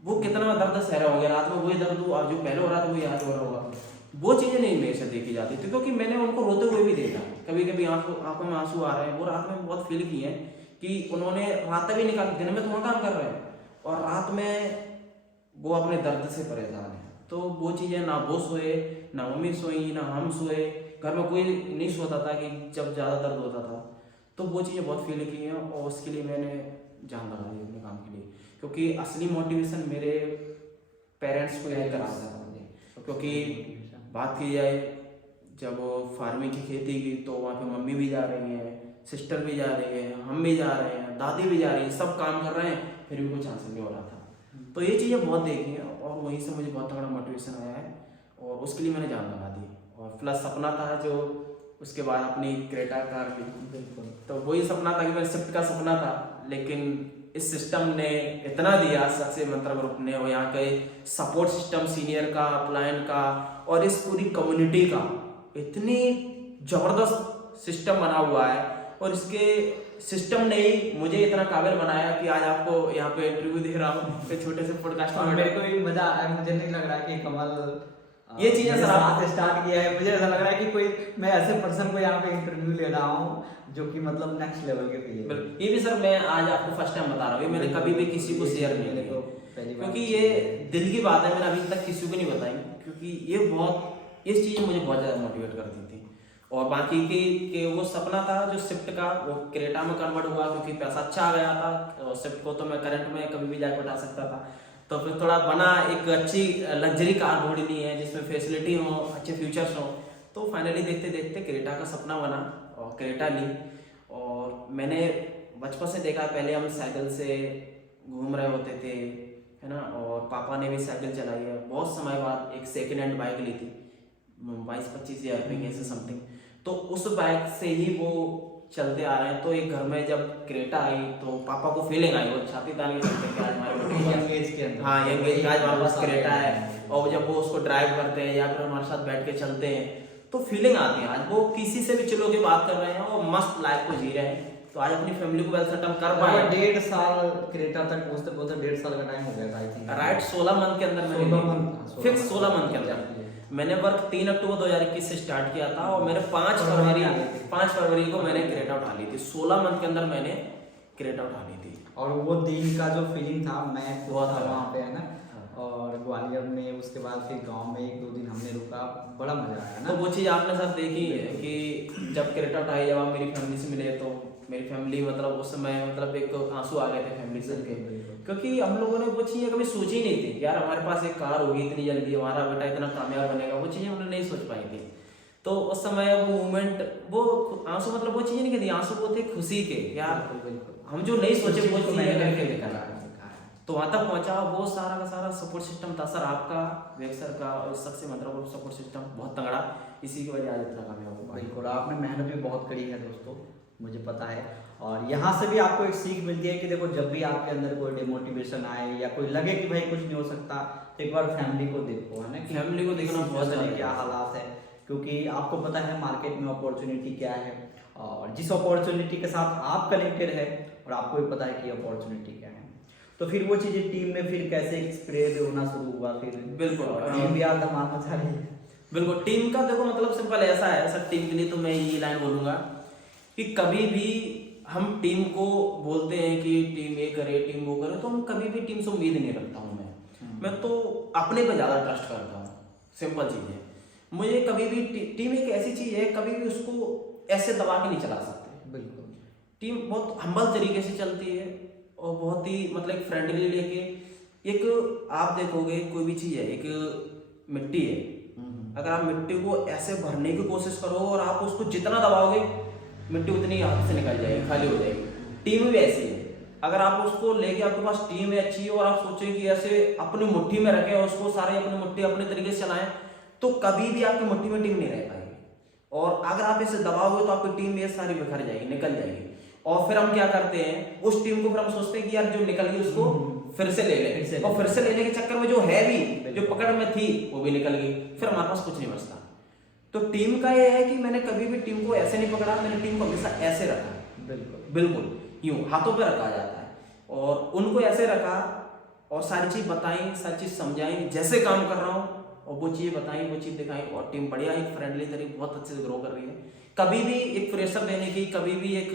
वो कितना दर्द सह रहे होंगे, रात में वही दर्द जो पहले हो रहा था वही आज हो रहा होगा। वो चीज़ें नहीं मेरे से देखी जाती थी, क्योंकि मैंने उनको रोते हुए भी देखा, कभी कभी आंखों में आंसू आ रहे हैं, वो रात में बहुत फील किए हैं कि उन्होंने रात भी निकाल, दिन में तो वहाँ काम कर रहे हैं और रात में वो अपने दर्द से परेशान है। तो वो चीज़ें ना वो सोए, ना मम्मी सोई, ना हम सोए, घर में कोई नहीं सोता था कि जब ज़्यादा दर्द होता था। तो वो चीज़ें बहुत फील की हैं और उसके लिए मैंने जान लगा दी अपने काम के लिए, क्योंकि असली मोटिवेशन मेरे पेरेंट्स को यही करा था मुझे, क्योंकि बात की जाए जब फार्मिंग की खेती की तो वहाँ पे मम्मी भी जा रही हैं, सिस्टर भी जा रही है, हम भी जा रहे हैं, दादी भी जा रही हैं, सब काम कर रहे हैं, फिर भी कुछ हासिल नहीं हो रहा था। तो ये चीज़ें बहुत देखी हैं और वहीं से मुझे बहुत बड़ा मोटिवेशन आया है और उसके लिए मैंने जान लगा दी। और प्लस सपना था जो उसके बाद अपनी क्रेटा कार की, बिल्कुल, तो वही सपना था कि मेरे शिफ्ट का सपना था, लेकिन इस सिस्टम ने इतना दिया, सक्सेस मंत्र ग्रुप ने और यहाँ के सपोर्ट सिस्टम सीनियर का, अपलायन का और इस पूरी कम्युनिटी का इतनी जबरदस्त सिस्टम बना हुआ है और इसके सिस्टम ने ही मुझे इतना काबिल बनाया कि आज आपको यहाँ पे इंटरव्यू दे रहा हूँ एक छोटे से पॉडकास्ट में। मेरे को भी मजा आ रहा है, मुझे नहीं लग रहा है कि कमल ये चीजें सर आपने स्टार्ट किया है, मुझे ऐसा लग रहा है कि कोई मैं ऐसे पर्सन को यहाँ पे इंटरव्यू ले रहा हूँ जो कि मतलब नेक्स्ट लेवल के फील। ये भी सर मैं आज आपको फर्स्ट टाइम बता रहा हूँ, मैंने कभी भी किसी को शेयर नहीं किया, क्योंकि ये दिल की बात है, मैंने अभी तक किसी को नहीं बताई, क्योंकि ये इस चीज़ मुझे बहुत ज़्यादा मोटिवेट करती थी। और बाकी के वो सपना था जो शिफ्ट का, वो क्रेटा में कन्वर्ट हुआ क्योंकि पैसा अच्छा आ गया था, और शिफ्ट को तो मैं करंट में कभी भी जाकर उठा सकता था, तो फिर थोड़ा बना एक अच्छी लग्जरी कार ढूंढनी है जिसमें फैसिलिटी हो, अच्छे फीचर्स हो, तो फाइनली देखते देखते क्रेटा का सपना बना और क्रेटा ली। और मैंने बचपन से देखा, पहले हम साइकिल से घूम रहे होते थे, है ना, और पापा ने भी साइकिल चलाई है। बहुत समय बाद एक सेकेंड हैंड बाइक ली थी 22-25 हज़ार रुपये की ऐसे समथिंग, तो उस बाइक से ही वो चलते आ रहे हैं। तो एक घर में जब क्रेटा आई तो पापा को फीलिंग आई, वो छाती तान के चलते कि आज हमारे यंग एज के अंदर, हाँ यंग एज, आज हमारे पास क्रेटा है, और जब वो उसको ड्राइव करते हैं या फिर हमारे साथ बैठ के चलते हैं तो फीलिंग आती है। आज वो किसी से भी चलो के बात कर रहे हैं और मस्त लाइफ को जी रहे हैं, तो आज अपनी फैमिली को वेल सेटअप कर और पाए। 1.5 साल क्रेटा तक पहुंचते पहुंचते 1.5 साल का टाइम हो गया था आई थिंक। राइट, 16 मंथ के अंदर मैंने 16 मंथ, फिक्स 16 मंथ के अंदर मैंने वर्क 3 अक्टूबर 2021 से स्टार्ट किया था और मैंने 5 फरवरी को मैंने क्रेटा उठा ली थी। 16 मंथ के अंदर मैंने क्रेटा उठा ली थी। और वो दिन का जो फीलिंग था, मैं बहुत था था। वहाँ पे, है ना। और ग्वालियर में उसके बाद फिर गांव में 1-2 दिन हमने रुका, बड़ा मजा आया ना। तो वो चीज़ आपने सब देखी है कि जब क्रेटा उठाई, जब आप मेरी फैमिली से मिले तो मेरी फैमिली मतलब उस समय मतलब एक आंसू आ गए थे फैमिली से के, क्योंकि हम लोगों ने वो चीज़ें कभी सोची नहीं थी कि यार हमारे पास एक कार होगी इतनी जल्दी, हमारा बेटा इतना कामयाब बनेगा, वो चीज़ें हमने नहीं सोच पाई थी। तो उस समय वो मूवमेंट, वो आंसू मतलब वो चीज़ें नहीं कहती, आंसू वो थे खुशी के, यार हम जो नहीं सोचे वो चीज़ें करके दिखाया। तो वहाँ तक पहुँचा, वो सारा का सारा सपोर्ट सिस्टम था सर आपका, वेग सर का और इस सबसे मतलब सपोर्ट सिस्टम बहुत तगड़ा, इसी की वजह आज इतना कामयाब हुआ। बिल्कुल, आपने मेहनत भी बहुत करी है दोस्तों, मुझे पता है। और यहाँ से भी आपको एक सीख मिलती है कि देखो, जब भी आपके अंदर कोई डिमोटिवेशन आए या कोई लगे कि भाई कुछ नहीं हो सकता, तो एक बार फैमिली को देखो, है ना, कि फैमिली को देखना बहुत ज़रूरी, क्या हालात है, क्योंकि आपको पता है मार्केट में अपॉर्चुनिटी क्या है, और जिस अपॉर्चुनिटी के साथ आप कनेक्टेड है और आपको भी पता है कि अपॉर्चुनिटी क्या है। तो फिर वो चीज़ें टीम में फिर कैसे स्प्रेड होना शुरू हुआ फिर। बिल्कुल, टीम भी आज धमाल मचा रही है। बिल्कुल। टीम का देखो मतलब सिंपल ऐसा है सर, टीम के लिए तो मैं ये लाइन बोलूँगा कि कभी भी हम टीम को बोलते हैं कि टीम ये करे टीम वो करे, तो हम कभी भी टीम से उम्मीद नहीं रखता हूँ मैं तो अपने पे ज़्यादा ट्रस्ट करता हूँ। सिंपल चीज़ है, मुझे कभी भी टीम एक ऐसी चीज़ है, कभी भी उसको ऐसे दबा के नहीं चला सकते। बिल्कुल, टीम बहुत हम्बल तरीके से चलती है और बहुत ही मतलब एक फ्रेंडली लेके, एक आप देखोगे कोई भी चीज़ है, एक मिट्टी है, अगर आप मिट्टी को ऐसे भरने की कोशिश करो और आप उसको जितना दबाओगे मिट्टी उतनी हाथ से निकल जाएगी, खाली हो जाएगी। टीम भी ऐसी है, अगर आप उसको लेके आपके पास टीम है अच्छी और आप सोचें कि ऐसे अपनी मुट्ठी में रखें और उसको सारे अपनी मुट्ठी अपने तरीके से चलाएं, तो कभी भी आपकी मुट्ठी में टीम नहीं रह पाएगी। और अगर आप इसे दबाओगे तो आपकी टीम ये सारी बिखर जाएगी, निकल जाएगी। और फिर हम क्या करते हैं, उस टीम को फिर हम सोचते हैं कि यार जो निकल गई उसको फिर से ले ले, और फिर से लेने के चक्कर में जो है भी, जो पकड़ में थी वो भी निकल गई, फिर हमारे पास कुछ नहीं बचता। तो टीम का ये है कि मैंने कभी भी टीम को ऐसे नहीं पकड़ा, मैंने टीम को हमेशा ऐसे रखा। बिल्कुल यूं हाथों पे रखा जाता है और उनको ऐसे रखा और सारी चीज बताई, सारी चीज समझाई, जैसे काम कर रहा हूँ और वो चीज बताई, वो चीज दिखाई, और टीम बढ़िया एक फ्रेंडली तरीके बहुत अच्छे से ग्रो कर रही है। कभी भी एक प्रेशर देने की, कभी भी एक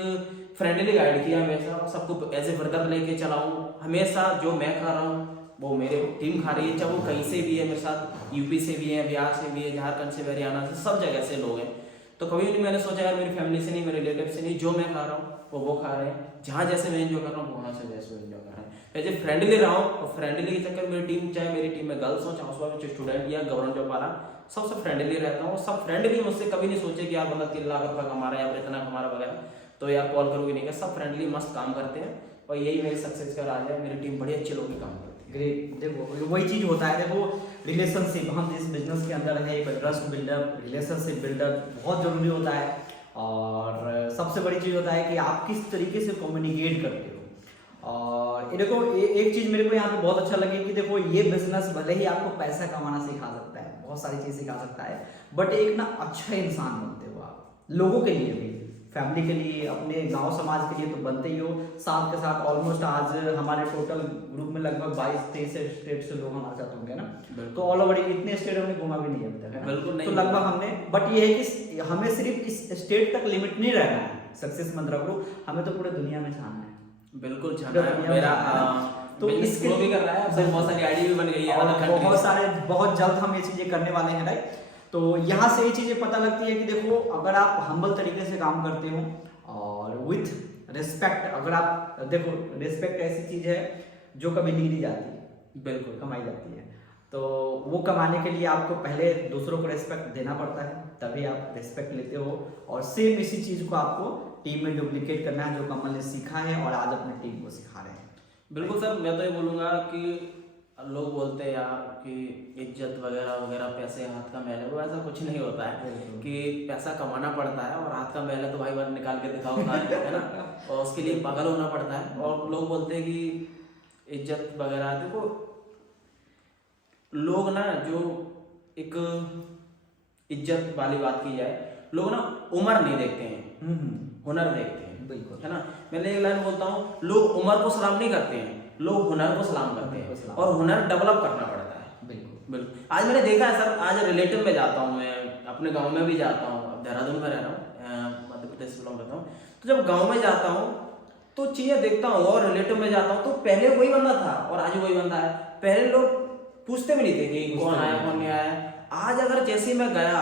फ्रेंडली गाइड किया, हमेशा सबको एज ए ब्रदर लेके चलाऊं, हमेशा जो मैं खा रहा हूँ वो मेरे टीम खा रही है, चाहे वो कहीं से भी है मेरे साथ, यूपी से भी है, बिहार से भी है, झारखंड से, हरियाणा से, सब जगह से लोग हैं। तो कभी नहीं मैंने सोचा यार मेरी फैमिली से नहीं, मेरे रिलेटिव से नहीं, जो मैं खा रहा हूँ वो खा रहे हैं, जहाँ जैसे मैं एंजॉय कर रहा हूँ वहाँ से जैसे एंजॉय कर रहे हैं। एज ए फ्रेंडली रहा हूँ, और फ्रेंडली के चक्कर मेरी टीम, चाहे मेरी टीम में गर्ल्स हो, चाहे उसमें स्टूडेंट या गवर्नमेंट जॉब वाला, सबसे फ्रेंडली रहता हूँ। सब फ्रेंडली मुझसे कभी नहीं सोचे कि यार बंदा 3 लाख रुपये कमा रहा है या इतना कमा रहा वगैरह, तो यार कॉल करोगे नहीं, सब फ्रेंडली मस्त काम करते हैं, और यही मेरी सक्सेस का राज है। मेरी टीम बड़ी अच्छे लोग काम करती है। ग्रेट। देखो वही चीज होता है, देखो रिलेशनशिप, हम जिस बिजनेस के अंदर है, ट्रस्ट बिल्डर, रिलेशनशिप बिल्डर बहुत जरूरी होता है। और सबसे बड़ी चीज होता है कि आप किस तरीके से कम्युनिकेट करते हो। और ये देखो एक चीज मेरे को यहाँ पे बहुत अच्छा लगे कि देखो ये बिजनेस भले ही आपको पैसा कमाना सिखा सकता है, बहुत सारी चीज सिखा सकता है, बट एक ना अच्छा इंसान बनते हो आप, लोगों के लिए भी, फैमिली के लिए, अपने गांव समाज के लिए तो बनते ही हो। साथ के साथ ऑलमोस्ट आज हमारे टोटल ग्रुप में लगभग 22-23 स्टेट से लोग हमारे साथ होंगे ना, तो ऑल ओवर इतने स्टेट हमने घुमा भी नहीं अभी तक, है ना, तो लगभग हमने, बट ये है कि हमें सिर्फ इस स्टेट तक लिमिट नहीं रहना है सक्सेस मंत्रा को, हमें तो पूरे दुनिया में छानना है। बिल्कुल छानना है मेरा, तो इसके भी कर रहा है, अब बहुत सारी आईडी भी बन गई है, बहुत जल्द हम ये चीजें करने वाले हैं, राइट। तो यहाँ से ये चीजें पता लगती है कि देखो अगर आप हम्बल तरीके से काम करते हो और विथ रिस्पेक्ट, अगर आप देखो रिस्पेक्ट ऐसी चीज है जो कभी ली नहीं जाती, बिल्कुल कमाई जाती है। तो वो कमाने के लिए आपको पहले दूसरों को रिस्पेक्ट देना पड़ता है, तभी आप रिस्पेक्ट लेते हो। और सेम इसी चीज को आपको टीम में डुप्लीकेट करना है, जो कमल ने सीखा है और आज अपनी टीम को सिखा रहे हैं। बिल्कुल सर, मैं तो ये बोलूँगा कि लोग बोलते हैं यार कि इज्जत वगैरह वगैरह पैसे हाथ का मैल है, वो ऐसा कुछ नहीं होता है कि पैसा कमाना पड़ता है और हाथ का मैल है तो भाई बार निकाल के दिखाओ है ना, और उसके लिए पागल होना पड़ता है। और लोग बोलते हैं कि इज्जत वगैरह, देखो लोग ना, जो एक इज्जत वाली बात की जाए, लोग ना उम्र नहीं देखते हैं, हुनर देखते हैं। बिल्कुल। है ना। मैंने एक लाइन बोलता हूँ, लोग उम्र को सलाम नहीं करते हैं, लोग हुनर को सलाम करते हैं, और हुनर डेवलप करना पड़ता है। बिल्कुल। आज मैंने देखा है सर, आज रिलेटिव में जाता हूँ, मैं अपने गांव में भी जाता हूँ, अब देहरादून में रह रहा हूँ, मध्य प्रदेश से बिलोंग करता हूँ, तो जब गांव में जाता हूँ तो चीजें देखता हूँ, और रिलेटिव में जाता हूँ तो पहले वही बंदा था और आज वही बंदा है। पहले लोग पूछते भी नहीं थे कि कौन आया कौन नहीं आया। आज अगर जैसे मैं गया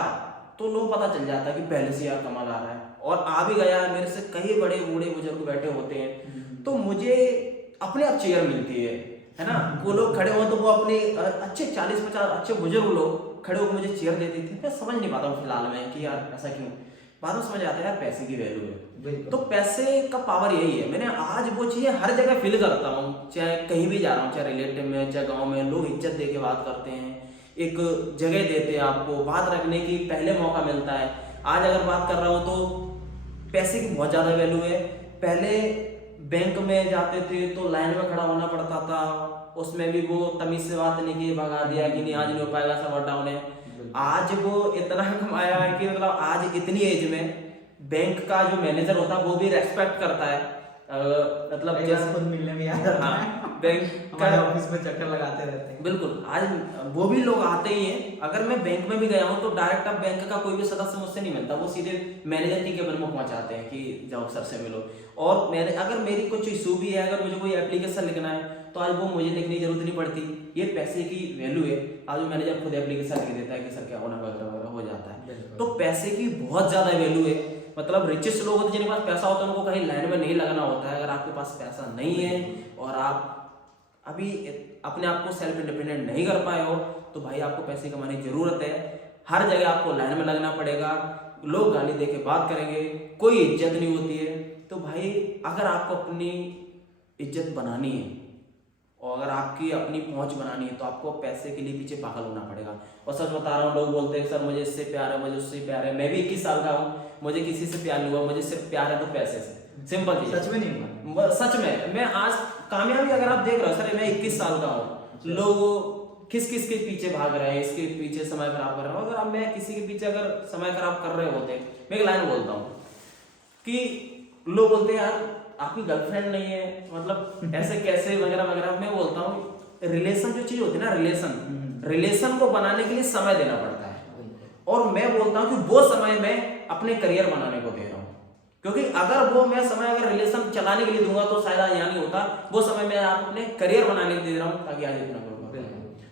तो लोग पता चल जाता है कि पहले से यार कमाल आ रहा है, और आ भी गया, मेरे से कई बड़े बूढ़े बुजुर्ग बैठे होते हैं, तो मुझे अपने आप चेयर मिलती है ना। वो लोग खड़े हो तो वो अपने अच्छे 40-50 अच्छे बुजुर्ग लोग खड़े होकर मुझे चेयर देते थे। मैं समझ नहीं पाता हूँ फिलहाल में कि यार ऐसा क्यों। बाद में समझ आता है यार पैसे की वैल्यू है। तो पैसे का पावर यही है। मैंने आज वो चीजें हर जगह फील करता हूँ, चाहे कहीं भी जा रहा हूँ, चाहे रिलेटिव में चाहे गाँव में, लोग इज्जत दे के बात करते हैं, एक जगह देते हैं आपको, बात रखने की पहले मौका मिलता है। आज अगर बात कर रहा हूँ तो पैसे की बहुत ज़्यादा वैल्यू है। पहले बैंक में जाते थे तो लाइन में खड़ा होना पड़ता था, उसमें भी वो तमीज से बात नहीं की, भगा दिया कि नहीं आज नहीं हो पाएगा, सर्वर डाउन है। आज वो इतना कमाया है कि मतलब आज इतनी एज में बैंक का जो मैनेजर होता है वो भी रेस्पेक्ट करता है। मतलब जैसे खुद मिलने में याद आता है, बैंक हमारे ऑफिस में चक्कर लगाते रहते हैं। बिल्कुल, आज वो भी लोग आते ही हैं। अगर मैं बैंक में भी गया हूँ तो डायरेक्ट अब बैंक का कोई भी सदस्य मुझसे नहीं मिलता, वो सीधे मैनेजर की केबिन में पहुंचाते हैं कि जाओ सर से मिलो। और मैंने अगर मेरी कुछ इशू भी है, अगर मुझे कोई एप्लीकेशन लिखना है तो आज वो मुझे लिखने की जरूरत नहीं पड़ती। ये पैसे की वैल्यू है। आज वो मैनेजर खुद एप्लीकेशन लिख देता है कि सर क्या होना वगैरह वगैरह हो जाता है। तो पैसे की बहुत ज्यादा वैल्यू है। मतलब रिचेस्ट लोग होते हैं जिनके पास पैसा होता है, उनको कहीं लाइन में नहीं लगना होता है। अगर आपके पास पैसा नहीं है और आप अभी अपने आप को सेल्फ इंडिपेंडेंट नहीं कर पाए हो तो भाई आपको पैसे कमाने की जरूरत है। हर जगह आपको लाइन में लगना पड़ेगा, लोग गाली दे के बात करेंगे, कोई इज्जत नहीं होती है। तो भाई अगर आपको अपनी इज्जत बनानी है और अगर आपकी अपनी पहुंच बनानी है तो आपको पैसे के लिए पीछे पागल होना पड़ेगा। और सच बता रहा हूँ, लोग बोलते हैं सर मुझे इससे प्यार है, मुझे उससे प्यार है। मैं भी 21 साल का हूँ, मुझे किसी से प्यार नहीं हुआ, मुझे सिर्फ प्यार है तो पैसे से। सिंपल चीज। सच में नहीं हुआ? सच में मैं आज कामयाबी अगर आप देख रहे हो सर, मैं 21 साल का हूँ, लोग किस किस के पीछे भाग रहे हैं, इसके पीछे समय खराब कर रहे हैं। अगर आप मैं किसी के पीछे अगर समय खराब कर रहे होते, मैं एक लाइन बोलता हूँ कि लोग बोलते हैं यार आपकी गर्लफ्रेंड नहीं है, मतलब ऐसे कैसे वगैरह वगैरह। मैं बोलता हूँ रिलेशन जो चीज होती है ना, रिलेशन को बनाने के लिए समय देना पड़ता है। और मैं बोलता हूँ कि वो समय मैं अपने करियर बनाने को दे रहा हूँ, क्योंकि अगर वो मैं समय अगर रिलेशन चलाने के लिए दूंगा तो शायद यहाँ नहीं होता। वो समय मैं अपने करियर बनाने के लिए दे रहा हूँ ताकि आज इतना करूँगा।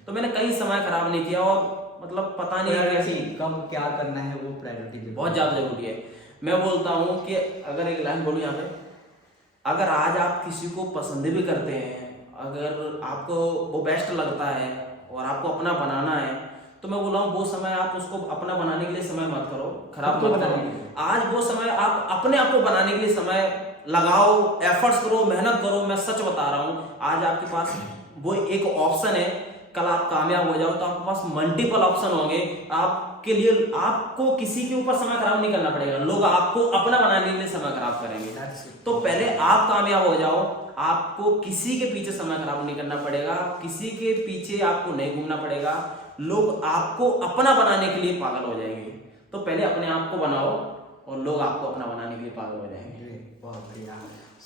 तो मैंने कहीं समय खराब नहीं किया। और मतलब पता नहीं कैसी कब क्या करना है वो प्रायोरिटी बहुत ज्यादा जरूरी है। मैं बोलता हूँ कि अगर एक लाइन बोलूँ यहाँ पे, अगर आज आप किसी को पसंद भी करते हैं, अगर आपको वो बेस्ट लगता है और आपको अपना बनाना है, तो मैं बोल रहा हूँ वो समय आप उसको अपना बनाने के लिए समय मत करो, खराब मत करो। आज वो समय आप अपने आप को बनाने के लिए समय लगाओ, एफर्ट्स करो, मेहनत करो। मैं सच बता रहा हूँ, आज आपके पास वो एक ऑप्शन है। कल आप कामयाब हो जाओ तो आपके पास मल्टीपल ऑप्शन होंगे आपके लिए। आपको किसी के ऊपर समय खराब नहीं करना पड़ेगा, लोग आपको अपना बनाने के लिए समय खराब करेंगे। तो पहले आप कामयाब हो जाओ, आपको किसी के पीछे समय खराब नहीं करना पड़ेगा, किसी के पीछे आपको नहीं घूमना पड़ेगा। लोग आपको अपना बनाने के लिए पागल हो जाएंगे। तो पहले अपने आप को बनाओ और लोग आपको अपना बनाने के लिए पागल हो जाएंगे। बहुत बढ़िया।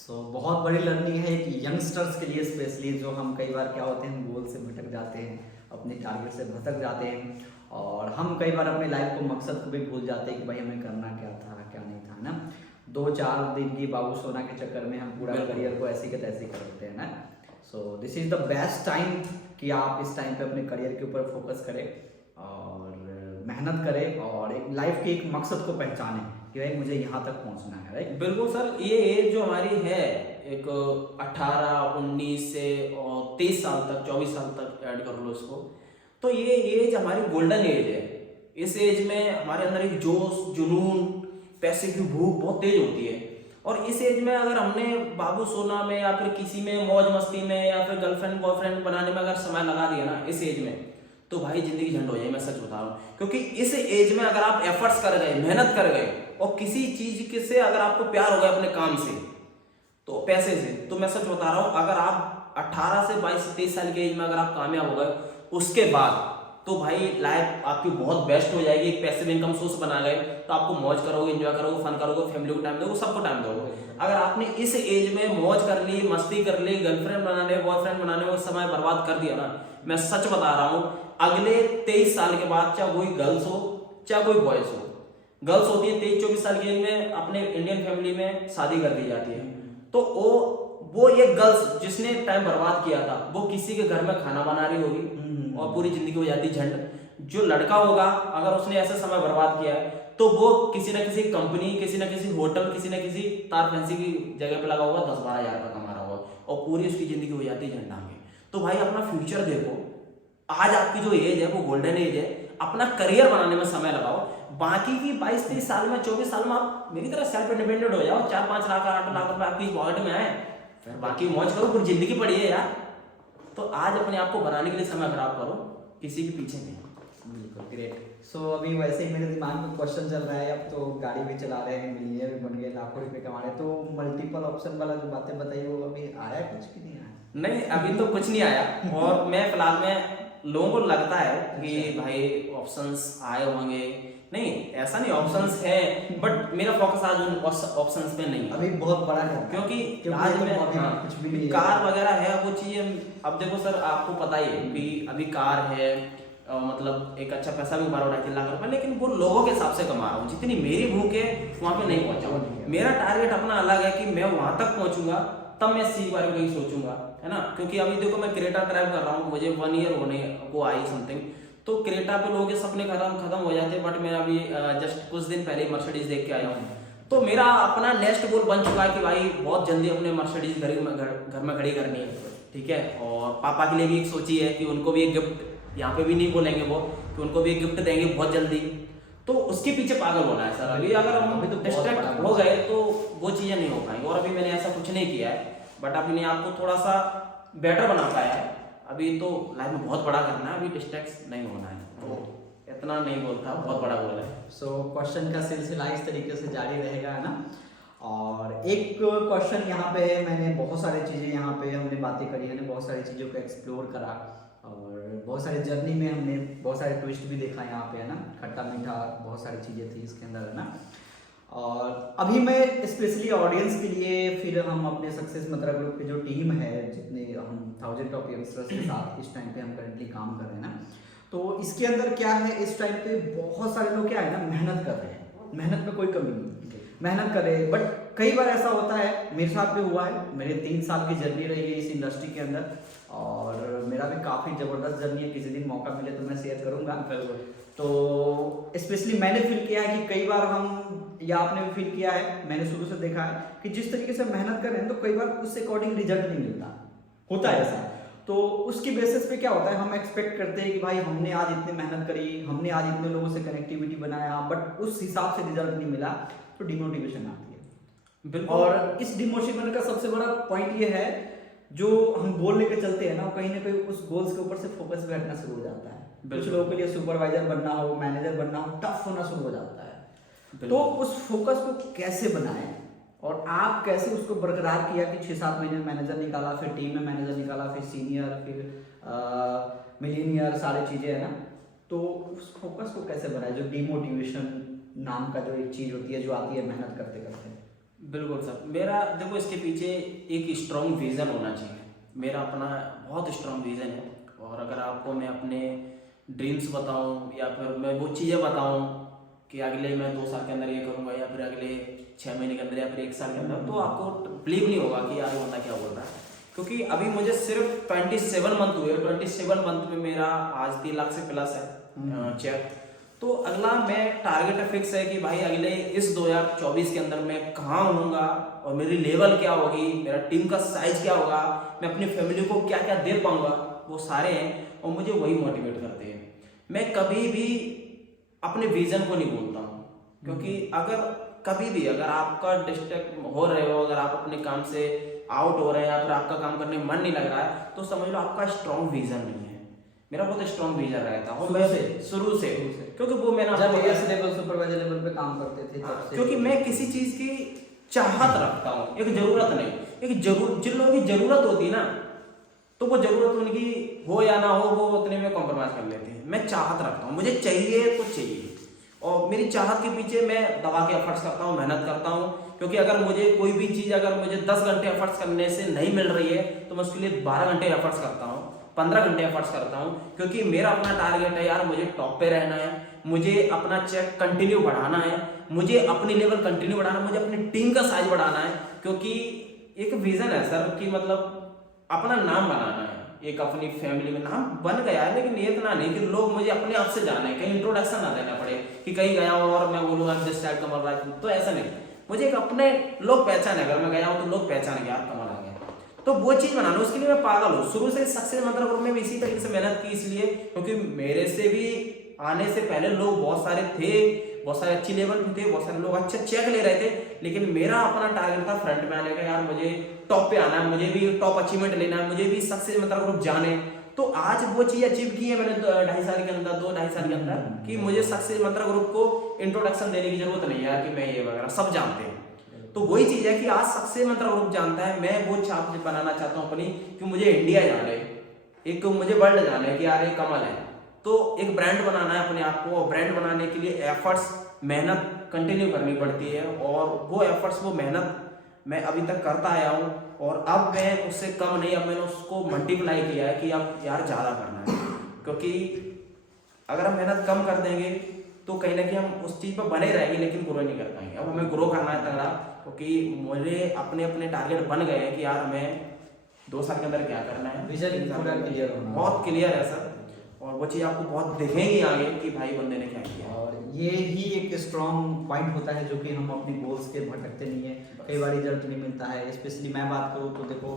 बहुत बड़ी लर्निंग है कि यंगस्टर्स के लिए स्पेशली, जो हम कई बार क्या होते हैं गोल से भटक जाते हैं, अपने टारगेट से भटक जाते हैं, और हम कई बार अपने लाइफ को मकसद को भी भूल जाते हैं कि भाई हमें करना क्या था क्या नहीं था ना। 2-4 दिन की बाबू सोना के चक्कर में हम पूरा करियर को ऐसे के तैसे कर देते हैं ना। So this is the best time कि आप इस टाइम पे अपने करियर के ऊपर फोकस करें और मेहनत करें और एक लाइफ के एक मकसद को पहचानें कि भाई मुझे यहाँ तक पहुँचना है। राइट, बिल्कुल सर। ये एज जो हमारी है एक 18, 19 से और 23 साल तक, 24 साल तक ऐड कर लो इसको, तो ये एज हमारी गोल्डन एज है। इस एज में हमारे अंदर एक जोश, जुनून, पैसे की भूख बहुत तेज होती है। और इस एज में अगर हमने बाबू सोना में या फिर किसी में मौज मस्ती में या फिर गर्लफ्रेंड बॉयफ्रेंड बनाने में अगर समय लगा दिया ना इस एज में, तो भाई जिंदगी झंड हो जाए। मैं सच बता रहा हूँ, क्योंकि इस एज में अगर आप एफर्ट्स कर गए, मेहनत कर गए और किसी चीज के से अगर आपको प्यार हो गया अपने काम से, तो पैसे से, तो मैं सच बता रहा हूँ अगर आप 18 से 22 से 23 साल की एज में अगर आप कामयाब हो गए, उसके बाद तो भाई लाइफ आपकी बहुत बेस्ट हो जाएगी, एक पैसिव इनकम सोर्स बना गए तो आपको मौज करोगे, एंजॉय करोगे, फन करोगे, फैमिली को टाइम दोगे, सबको टाइम दोगे। अगर आपने इस एज में मौज कर ली, मस्ती कर ली, गर्लफ्रेंड बनाने बॉयफ्रेंड बनाने में समय बर्बाद कर दिया ना, मैं सच बता रहा हूँ अगले 23 साल के बाद चाहे कोई गर्ल्स हो चाहे कोई बॉयज हो, गर्ल्स होती है 23-24 साल की एज में अपने इंडियन फैमिली में शादी कर दी जाती है, तो वो एक गर्ल्स जिसने टाइम बर्बाद किया था वो किसी के घर में खाना बना रही होगी और पूरी जिंदगी हो जाती झंड। जो लड़का होगा अगर उसने ऐसा समय बर्बाद किया है तो वो किसी ना किसी कंपनी, किसी ना किसी होटल, किसी ना किसी तार फैंसी की जगह पे लगा होगा, 10-12 हजार रुपया कमा रहा होगा और पूरी उसकी जिंदगी हो जाती है झंडा में। तो भाई अपना फ्यूचर देखो, आज आपकी जो एज है वो गोल्डन एज है, अपना करियर बनाने में समय लगाओ। बाकी की 22-23 साल में 24 साल में आप मेरी तरह सेल्फ इंडिपेंडेंट हो जाओ, 4-5 लाख 8 लाख रुपए आपकी पॉकेट में आए, फिर बाकी मौज करो, पूरी जिंदगी पड़ी है यार। तो आज अपने आप को बनाने के लिए समय खराब करो, किसी के पीछे नहीं। बिल्कुल ग्रेट। सो अभी वैसे ही मेरे दिमाग में क्वेश्चन चल रहा है, अब तो गाड़ी भी चला रहे हैं, मिलियनियर भी बन गए, लाखों रुपए कमा रहे हैं, तो मल्टीपल ऑप्शन वाला जो बातें बताई वो अभी आया कुछ कि नहीं आया? नहीं अभी तो कुछ नहीं आया और मैं फिलहाल में लोगों को लगता है कि भाई ऑप्शंस आए होंगे, नहीं ऐसा नहीं, ऑप्शंस है बट मेरा फोकस आज उन ऑप्शंस पे नहीं है अभी बहुत बड़ा है क्योंकि आज में कुछ भी नहीं है। कार वगैरह है वो चीजें। अब देखो सर आपको पता ही है कि अभी कार है मतलब एक अच्छा पैसा भी कमा रहा हूँ 2.5 लाख रुपए, लेकिन वो लोगों के हिसाब से कमा रहा हूँ, जितनी मेरी भूख है वहां पे नहीं पहुंचा। मेरा टारगेट अपना अलग है कि मैं वहां तक पहुंचूंगा तब मैं इसी बारे में कहीं सोचूंगा, है ना। क्योंकि अभी देखो मैं क्रेटा ड्राइव कर रहा हूँ, मुझे 1 ईयर होने को आई समथिंग, तो क्रेटा पे लोगों के सपने खत्म हो जाते हैं, बट मैं अभी जस्ट कुछ दिन पहले मर्सिडीज देख के आया हूँ। तो मेरा अपना नेक्स्ट गोल बन चुका है कि भाई बहुत जल्दी अपने मर्सिडीज घर में खड़ी करनी है, ठीक है। और पापा के लिए भी एक सोची है कि उनको भी एक गिफ्ट, यहाँ पे भी नहीं बोलेंगे वो कि उनको भी एक गिफ्ट देंगे बहुत जल्दी, तो उसके पीछे पागल होना है सर। अभी अगर हम अभी तो डिस्ट्रैक्ट हो गए तो वो चीजें नहीं हो पाएंगी। और अभी मैंने ऐसा कुछ नहीं किया है, बट अपने आप को थोड़ा सा बेटर बना पाया है। अभी तो लाइफ में बहुत बड़ा करना है, अभी डिस्ट्रैक्ट नहीं होना है, तो इतना नहीं बोलता, बहुत बड़ा गोल है। सो क्वेश्चन का सिलसिला इस तरीके से जारी रहेगा, है ना। और एक क्वेश्चन यहाँ पे मैंने बहुत सारी चीज़ें यहाँ पे हमने बातें करी है, बहुत सारी चीज़ों को एक्सप्लोर करा और बहुत सारी जर्नी में हमने बहुत सारे ट्विस्ट भी देखा यहाँ पे, है ना, खट्टा मीठा बहुत सारी चीज़ें थी इसके अंदर, है ना। और अभी मैं स्पेशली ऑडियंस के लिए, फिर हम अपने सक्सेस मंत्रा ग्रुप की जो टीम है, जितने हम 1000 टॉप यंगस्टर्स के साथ इस टाइम पे हम करंटली काम कर रहे हैं ना, तो इसके अंदर क्या है, इस टाइम पे बहुत सारे लोग क्या है ना मेहनत कर रहे हैं, मेहनत में कोई कमी नहीं, मेहनत कर रहे हैं। बट कई बार ऐसा होता है, मेरे साथ भी हुआ है, मेरे 3 साल की जर्नी रही है इस इंडस्ट्री के अंदर और मेरा भी काफ़ी ज़बरदस्त जर्नी है, किसी दिन मौका मिले तो मैं शेयर करूँगा। तो स्पेशली मैंने फील किया है कि कई बार हम, या आपने भी फील किया है, मैंने शुरू से देखा है कि जिस तरीके से मेहनत कर रहे हैं तो कई बार उससे अकॉर्डिंग रिजल्ट नहीं मिलता, होता है ऐसा। तो उसकी बेसिस पे क्या होता है, हम एक्सपेक्ट करते हैं कि भाई हमने आज इतनी मेहनत करी, हमने आज इतने लोगों से कनेक्टिविटी बनाया, बट उस हिसाब से रिजल्ट नहीं मिला, तो डिमोटिवेशन आती है। और इस डिमोटिवेशन का सबसे बड़ा पॉइंट ये है, जो हम गोल लेके चलते हैं ना कहीं उस गोल्स के ऊपर से फोकस भी हटना शुरू हो जाता है। कुछ लोगों के लिए सुपरवाइजर बनना हो, मैनेजर बनना हो, टफ होना शुरू हो जाता है। तो उस फोकस को कैसे बनाएं और आप कैसे उसको बरकरार किया कि 6-7 महीने में मैनेजर निकाला, फिर टीम में मैनेजर निकाला, फिर सीनियर, फिर मिलीनियर, सारी चीजें है ना। तो उस फोकस को कैसे बनाए, जो डिमोटिवेशन नाम का जो एक चीज होती है जो आती है मेहनत करते करते। बिल्कुल सर, मेरा देखो इसके पीछे एक स्ट्रॉन्ग विजन होना चाहिए। मेरा अपना बहुत स्ट्रॉन्ग विजन है, और अगर आपको मैं अपने ड्रीम्स बताऊं या फिर मैं वो चीज़ें बताऊं कि अगले मैं 2 साल के अंदर ये करूंगा या फिर अगले 6 महीने के अंदर या फिर 1 साल के अंदर, तो आपको बिलीव नहीं होगा कि यार बंदा क्या बोल रहा है। क्योंकि अभी मुझे सिर्फ 27 मंथ हुए, 27 मंथ में मेरा आज 3 लाख से प्लस है चेक। तो अगला मैं टारगेट फिक्स है कि भाई अगले इस 2024 के अंदर मैं कहाँ होऊंगा और मेरी लेवल क्या होगी, मेरा टीम का साइज क्या होगा, मैं अपनी फैमिली को क्या क्या दे पाऊंगा, वो सारे हैं और मुझे वही मोटिवेट करते हैं। मैं कभी भी अपने विजन को नहीं भूलता हूँ, क्योंकि अगर कभी भी अगर आपका डिस्ट्रैक्ट हो रहे हो, अगर आप अपने काम से आउट हो रहे हैं या फिर आपका काम करने में मन नहीं लग रहा है, तो समझ लो आपका स्ट्रॉन्ग विजन नहीं है। मेरा बहुत स्ट्रॉन्ग विजन रहता है शुरू से, क्योंकि वो मैंने जब एस लेवल सुपरवाइजर लेवल पे काम करते थे तब से, क्योंकि मैं किसी चीज की चाहत रखता हूँ, एक जरूरत नहीं, एक जिन लोगों की जरूरत होती है ना, तो वो जरूरत उनकी हो या ना हो, वो उतने में कॉम्प्रोमाइज कर लेते हैं। मैं चाहत रखता हूँ, मुझे चाहिए तो चाहिए, और मेरी चाहत के पीछे मैं दबा के एफर्ट्स करता हूँ, मेहनत करता हूँ। क्योंकि अगर मुझे कोई भी चीज़ अगर मुझे 10 घंटे एफर्ट्स करने से नहीं मिल रही है तो मैं उसके लिए 12 घंटे एफर्ट्स करता हूँ, 15 घंटे एफर्ट्स करता हूँ। क्योंकि मेरा अपना टारगेट है यार, मुझे टॉप पे रहना है, मुझे अपना चेक कंटिन्यू बढ़ाना है, मुझे अपनी लेवल कंटिन्यू बढ़ाना है, मुझे अपनी टीम का साइज बढ़ाना है। क्योंकि एक विजन है सर कि मतलब अपना नाम बनाना है, एक अपनी फैमिली में नाम बन गया है, लेकिन ये इतना नहीं कि लोग मुझे अपने आप से जाने, कहीं इंट्रोडक्शन ना देना पड़े कि कहीं गया हो और मैं बोलूँगा दिस टाइप कमल राज, तो ऐसा नहीं। मुझे एक अपने लोग पहचाने, अगर मैं गया हूँ तो लोग पहचान गया कमल आ गया, तो वो चीज़ बनाना, उसके लिए मैं पागल हूँ। शुरू से सक्सेस मंत्र ग्रुप में भी इसी तरीके से मेहनत की, इसलिए क्योंकि मेरे से भी आने से पहले लोग बहुत सारे थे, बहुत सारे अच्छी लेवल पे थे, बहुत सारे लोग अच्छे चेक ले रहे थे, लेकिन मेरा अपना टारगेट था फ्रंट में आने का। यार मुझे टॉप पे आना है, मुझे भी टॉप अचीवमेंट लेना है, मुझे भी सक्सेस मतलब ग्रुप जाने। तो आज वो चीज अचीव की है मैंने 2.5 साल के अंदर, 2-2.5 साल के अंदर, कि मुझे सक्सेस मंत्र ग्रुप को इंट्रोडक्शन देने की जरूरत नहीं है कि मैं ये वगैरह सब जानते हैं। तो वही चीज है कि आज सक्सेस मंत्र ग्रुप जानता है, मैं वो छाप बनाना चाहता हूँ अपनी, कि मुझे इंडिया जाने, एक मुझे वर्ल्ड जाने कि यार ये कमल है। तो एक ब्रांड बनाना है अपने आप को, ब्रांड बनाने के लिए एफर्ट्स, मेहनत कंटिन्यू करनी पड़ती है, और वो एफर्ट्स, वो मेहनत मैं अभी तक करता आया हूँ, और अब मैं उससे कम नहीं, अब मैंने उसको मल्टीप्लाई किया है कि अब यार ज़्यादा करना है। क्योंकि अगर हम मेहनत कम कर देंगे तो कहीं ना कहीं हम उस चीज़ पर बने रहेंगे, लेकिन ग्रो नहीं कर पाएंगे। अब हमें ग्रो करना है तगड़ा, क्योंकि मुझे अपने अपने टारगेट बन गए हैं कि यार हमें 2 साल के अंदर क्या करना है, विजन पूरा क्लियर होना, बहुत क्लियर है सर, और वो चीज़ आपको बहुत दिखेंगी आगे कि भाई बंदे ने क्या किया। और ये ही एक स्ट्रॉन्ग पॉइंट होता है जो कि हम अपनी गोल्स के भटकते नहीं है, कई बार रिजल्ट नहीं मिलता है। स्पेशली मैं बात करूँ तो देखो,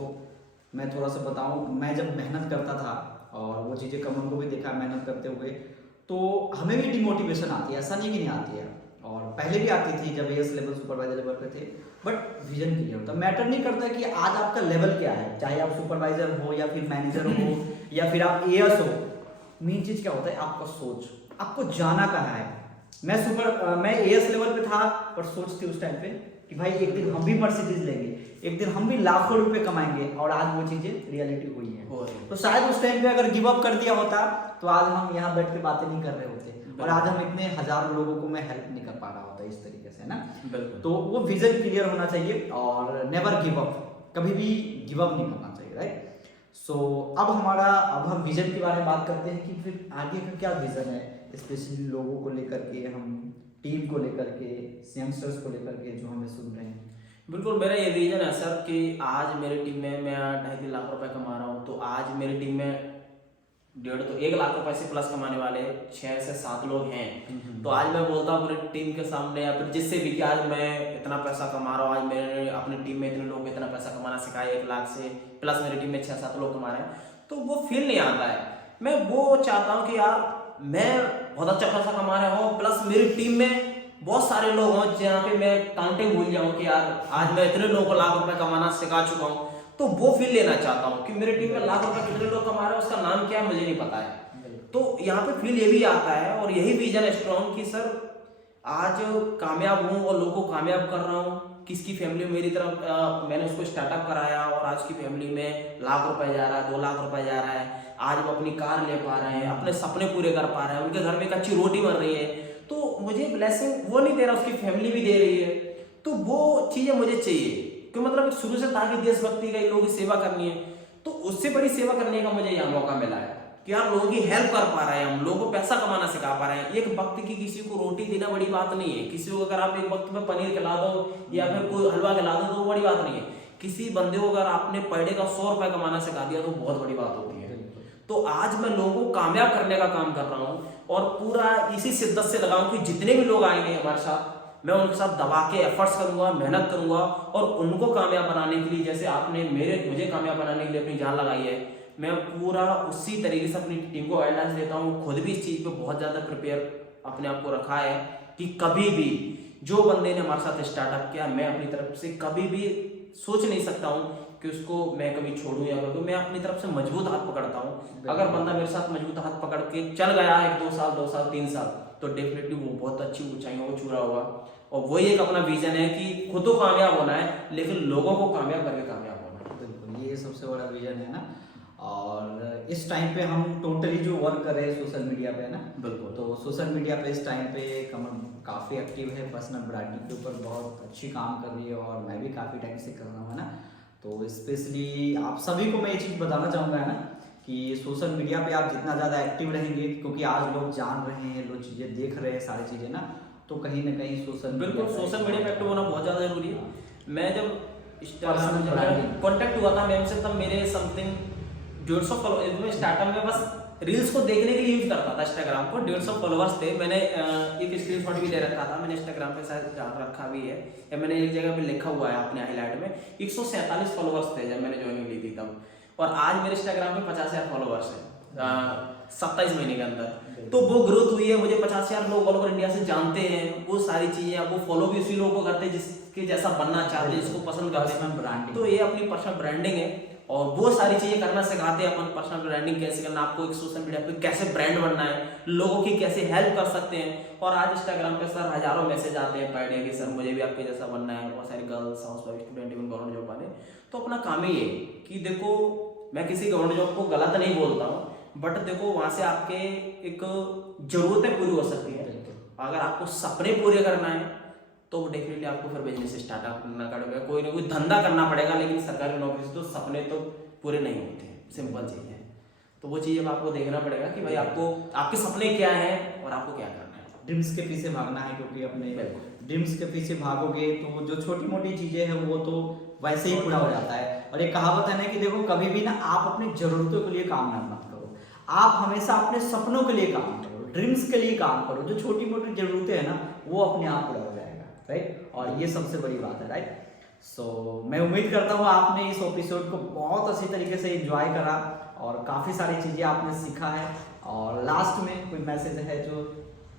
मैं थोड़ा सा बताऊँ, मैं जब मेहनत करता था, और वो चीज़ें कमल को भी देखा मेहनत करते हुए, तो हमें भी डिमोटिवेशन आती है, ऐसा नहीं कि नहीं आती है, और पहले भी आती थी जब एएस लेवल सुपरवाइजर लेवल पे थे। बट विजन क्लियर होता, मैटर नहीं करता कि आज आपका लेवल क्या है, चाहे आप सुपरवाइजर हो या फिर मैनेजर हो या फिर आप एएस हो। मेन चीज क्या होता है, आपका सोच, आपको जाना कहाँ है। मैं एएस लेवल पे था, पर सोच थी उस टाइम पे कि भाई एक दिन हम भी मर्सिडीज लेंगे, एक दिन हम भी लाखों रुपए कमाएंगे, और आज वो चीजें रियलिटी हुई है। तो शायद उस टाइम पे अगर गिव अप कर दिया होता तो आज हम यहाँ बैठ के बातें नहीं कर रहे होते, और आज हम इतने हजारों लोगों को मैं हेल्प नहीं कर पा रहा होता इस तरीके से, ना। तो वो विजन क्लियर होना चाहिए, और नेवर गिव अप, कभी भी गिव अप नहीं करना चाहिए, राइट। सो अब हम विजन के बारे में बात करते हैं कि फिर आगे का क्या विजन है, स्पेशली लोगों को लेकर के, हम टीम को लेकर के, यंगस्टर्स को लेकर के जो हमें सुन रहे हैं। बिल्कुल, मेरा ये विजन है सर कि आज मेरी टीम में मैं 2.5 लाख रुपए कमा रहा हूँ, तो आज मेरी टीम में 1.5 लाख रुपए से प्लस कमाने वाले 6 से 7 लोग हैं। तो आज मैं बोलता हूँ पूरी टीम के सामने, या फिर जिससे भी कि आज मैं इतना पैसा कमा रहा हूँ, आज मैंने अपनी टीम में इतने लोगों को इतना पैसा कमाना सिखाया, 1 लाख से प्लस मेरी टीम में 6-7 लोग कमा रहे हैं, तो वो फील नहीं आता है। मैं वो चाहता हूँ कि यार मैं बहुत अच्छा पैसा कमा रहा हूँ, प्लस मेरी टीम में बहुत सारे लोग हों जहाँ पे मैं काउंटिंग भूल जाऊँ कि यार आज मैं इतने लोगों को लाख रुपए कमाना सिखा चुका हूँ। तो वो फील लेना चाहता हूँ कि मेरी टीम में लाख रुपए कितने लोग कमा रहे हैं, उसका नाम क्या है मुझे नहीं पता है। तो यहाँ पे फील ये भी आता है, और यही विजन है स्ट्रॉन्ग कि सर आज कामयाब हूँ और लोगों को कामयाब कर रहा हूँ। किसकी फैमिली में मेरी तरफ मैंने उसको स्टार्टअप कराया, और आज की फैमिली में लाख रुपए जा रहा है, 2 लाख रुपए जा रहा है, आज वो अपनी कार ले पा रहे हैं, अपने सपने पूरे कर पा रहे हैं, उनके घर में एक अच्छी रोटी बन रही है। तो मुझे ब्लेसिंग वो नहीं दे रहा, उसकी फैमिली भी दे रही है। तो वो चीजें मुझे चाहिए, क्यों मतलब शुरू से ताकि देशभक्ति का लोगों की सेवा करनी है, तो उससे बड़ी सेवा करने का मुझे यहाँ मौका मिला है कि यार लोगों की हेल्प कर पा रहे हैं, हम लोगों को पैसा कमाना सिखा पा रहे हैं। एक वक्त की किसी को रोटी देना बड़ी बात नहीं है, किसी को अगर आप एक वक्त में पनीर खिला दो या फिर कोई हलवा खिला दो तो बड़ी बात नहीं है। किसी बंदे को अगर आपने पर डे का 100 रुपए कमाना सिखा दिया तो बहुत बड़ी बात होती है। तो आज मैं लोगों को कामयाब करने का काम कर रहा हूँ, और पूरा इसी शिद्दत से लगाऊं कि जितने भी लोग आएंगे हमारे साथ, मैं उनके साथ दबा के एफर्ट्स करूंगा, मेहनत करूंगा, और उनको कामयाब बनाने के लिए, जैसे आपने मुझे कामयाब बनाने के लिए अपनी जान लगाई है, मैं पूरा उसी तरीके से अपनी टीम को गाइडलाइंस देता हूँ। खुद भी इस चीज़ पे बहुत ज़्यादा प्रिपेयर अपने आप को रखा है कि कभी भी जो बंदे ने हमारे साथ स्टार्टअप किया, मैं अपनी तरफ से कभी भी सोच नहीं सकता हूँ कि उसको मैं कभी छोड़ूं या करूँ। मैं अपनी तरफ से मजबूत हाथ पकड़ता हूँ। अगर बंदा मेरे साथ मजबूत हाथ पकड़ के चल गया 1-2 साल 2 साल 3 साल, तो डेफिनेटली वो बहुत अच्छी ऊंचाइयों को छू रहा होगा। और वही एक अपना विजन है कि खुद को कामयाब होना है, लेकिन लोगों को कामयाब करके कामयाब होना है। बिल्कुल, ये सबसे बड़ा विजन है ना। और इस टाइम पे हम टोटली जो वर्क कर रहे हैं सोशल मीडिया पे है ना, बिल्कुल। तो सोशल मीडिया पे इस टाइम पे कमल काफ़ी एक्टिव है, पर्सनल ब्रांडिंग के ऊपर बहुत अच्छी काम कर रही है और मैं भी काफ़ी टाइम से कर रहा हूँ है ना। तो स्पेशली आप सभी को मैं ये चीज़ बताना चाहूँगा है ना कि सोशल मीडिया पे आप जितना ज़्यादा एक्टिव रहेंगे, क्योंकि आज लोग जान रहे हैं, लोग चीज़ें देख रहे हैं, सारी चीज़ें ना, तो कहीं ना कहीं बिल्कुल सोशल मीडिया पे एक्टिव होना बहुत ज़्यादा जरूरी है। मैं जब Personal branding। कॉन्टेक्ट हुआ था मैम से, तब मेरे समथिंग 150 फॉलोअर्स में स्टार्टअप में बस रील्स को देखने के लिए यूज करता था इंस्टाग्राम को। 150 फॉलोअर्स थे। मैंने एक स्क्रीनशॉट भी ले रखा था, मैंने इंस्टाग्राम पे शायद याद रखा भी है, या मैंने एक जगह पे लिखा हुआ है अपने हाईलाइट में। 147 फॉलोअर्स थे जब मैंने ज्वाइनिंग ली थी तब, और आज मेरे इंस्टाग्राम पे 50,000 फॉलोअर्स है 27 महीने के अंदर। तो वो ग्रोथ हुई है, मुझे 50,000 लोग ऑल ओवर इंडिया से जानते हैं, वो सारी चीजें, वो फॉलो भी उसी लोगों को करते हैं जिसके जैसा बनना चाहते हैं, जिसको पसंद करते हैं। तो ये अपनी पर्सनल ब्रांडिंग है, और वो सारी चीजें करना सिखाते हैं अपन। पर्सनल ब्रांडिंग कैसे करना, आपको एक सोशल मीडिया पे कैसे ब्रांड बनना है, लोगों की कैसे हेल्प कर सकते हैं। और आज इंस्टाग्राम पे सर हजारों मैसेज आते हैं पर डे कि सर मुझे भी आपके जैसा बनना है। बहुत सारी girls, house wife, student, even government job वाले। तो अपना काम ही है कि देखो, मैं किसी गवर्नमेंट जॉब को गलत नहीं बोलता हूँ, बट देखो वहां से आपके एक जरूरतें पूरी हो सकती है। अगर आपको सपने पूरे करना है तो डेफिनेटली आपको फिर बिजनेस स्टार्टअप करना पड़ेगा, कोई ना कोई धंधा करना पड़ेगा। लेकिन सरकारी नौकरी से तो सपने तो पूरे नहीं होते, सिंपल चीज है। तो वो चीज अब आपको देखना पड़ेगा कि भाई आपको आपके सपने क्या हैं और आपको क्या करना है। ड्रीम्स के पीछे भागना है, क्योंकि अपने ड्रीम्स के पीछे भागोगे तो जो छोटी मोटी चीजें हैं वो तो वैसे ही पूरा हो जाता है। और एक कहावत है ना कि देखो, कभी भी ना आप अपनी जरूरतों के लिए काम ना मत करो, आप हमेशा अपने सपनों के लिए काम करो, ड्रीम्स के लिए काम करो। जो छोटी मोटी जरूरतें हैं ना वो अपने आप पूरा हो जाएगा, राइट। और ये सबसे बड़ी बात है, राइट। सो मैं उम्मीद करता हूँ आपने इस एपिसोड को बहुत अच्छी तरीके से एंजॉय करा और काफ़ी सारी चीज़ें आपने सीखा है। और लास्ट में कोई मैसेज है जो?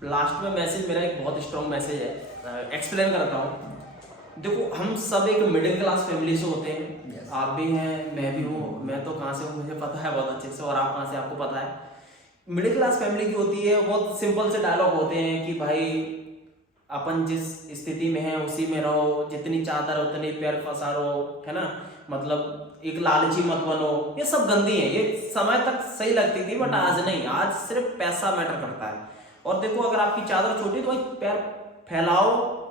लास्ट में मैसेज मेरा एक बहुत स्ट्रॉन्ग मैसेज है, एक्सप्लेन करता हूँ। देखो, हम सब एक मिडिल क्लास फैमिली से होते हैं। Yes. आप भी हैं, मैं भी हूँ। मैं तो कहाँ से हूँ मुझे पता है बहुत अच्छे से, और आप कहाँ से आपको पता है। मिडिल क्लास फैमिली की होती है, बहुत सिंपल से डायलॉग होते हैं कि भाई अपन जिस स्थिति में है उसी में रहो, जितनी चादर उतनी पैर पसारो, है ना। मतलब एक लालची मत बनो। ये सब गंदी है, ये समय तक सही लगती थी बट आज नहीं। आज सिर्फ पैसा मैटर करता है। और देखो, अगर आपकी चादर छोटी तो भाई पैर फैलाओ,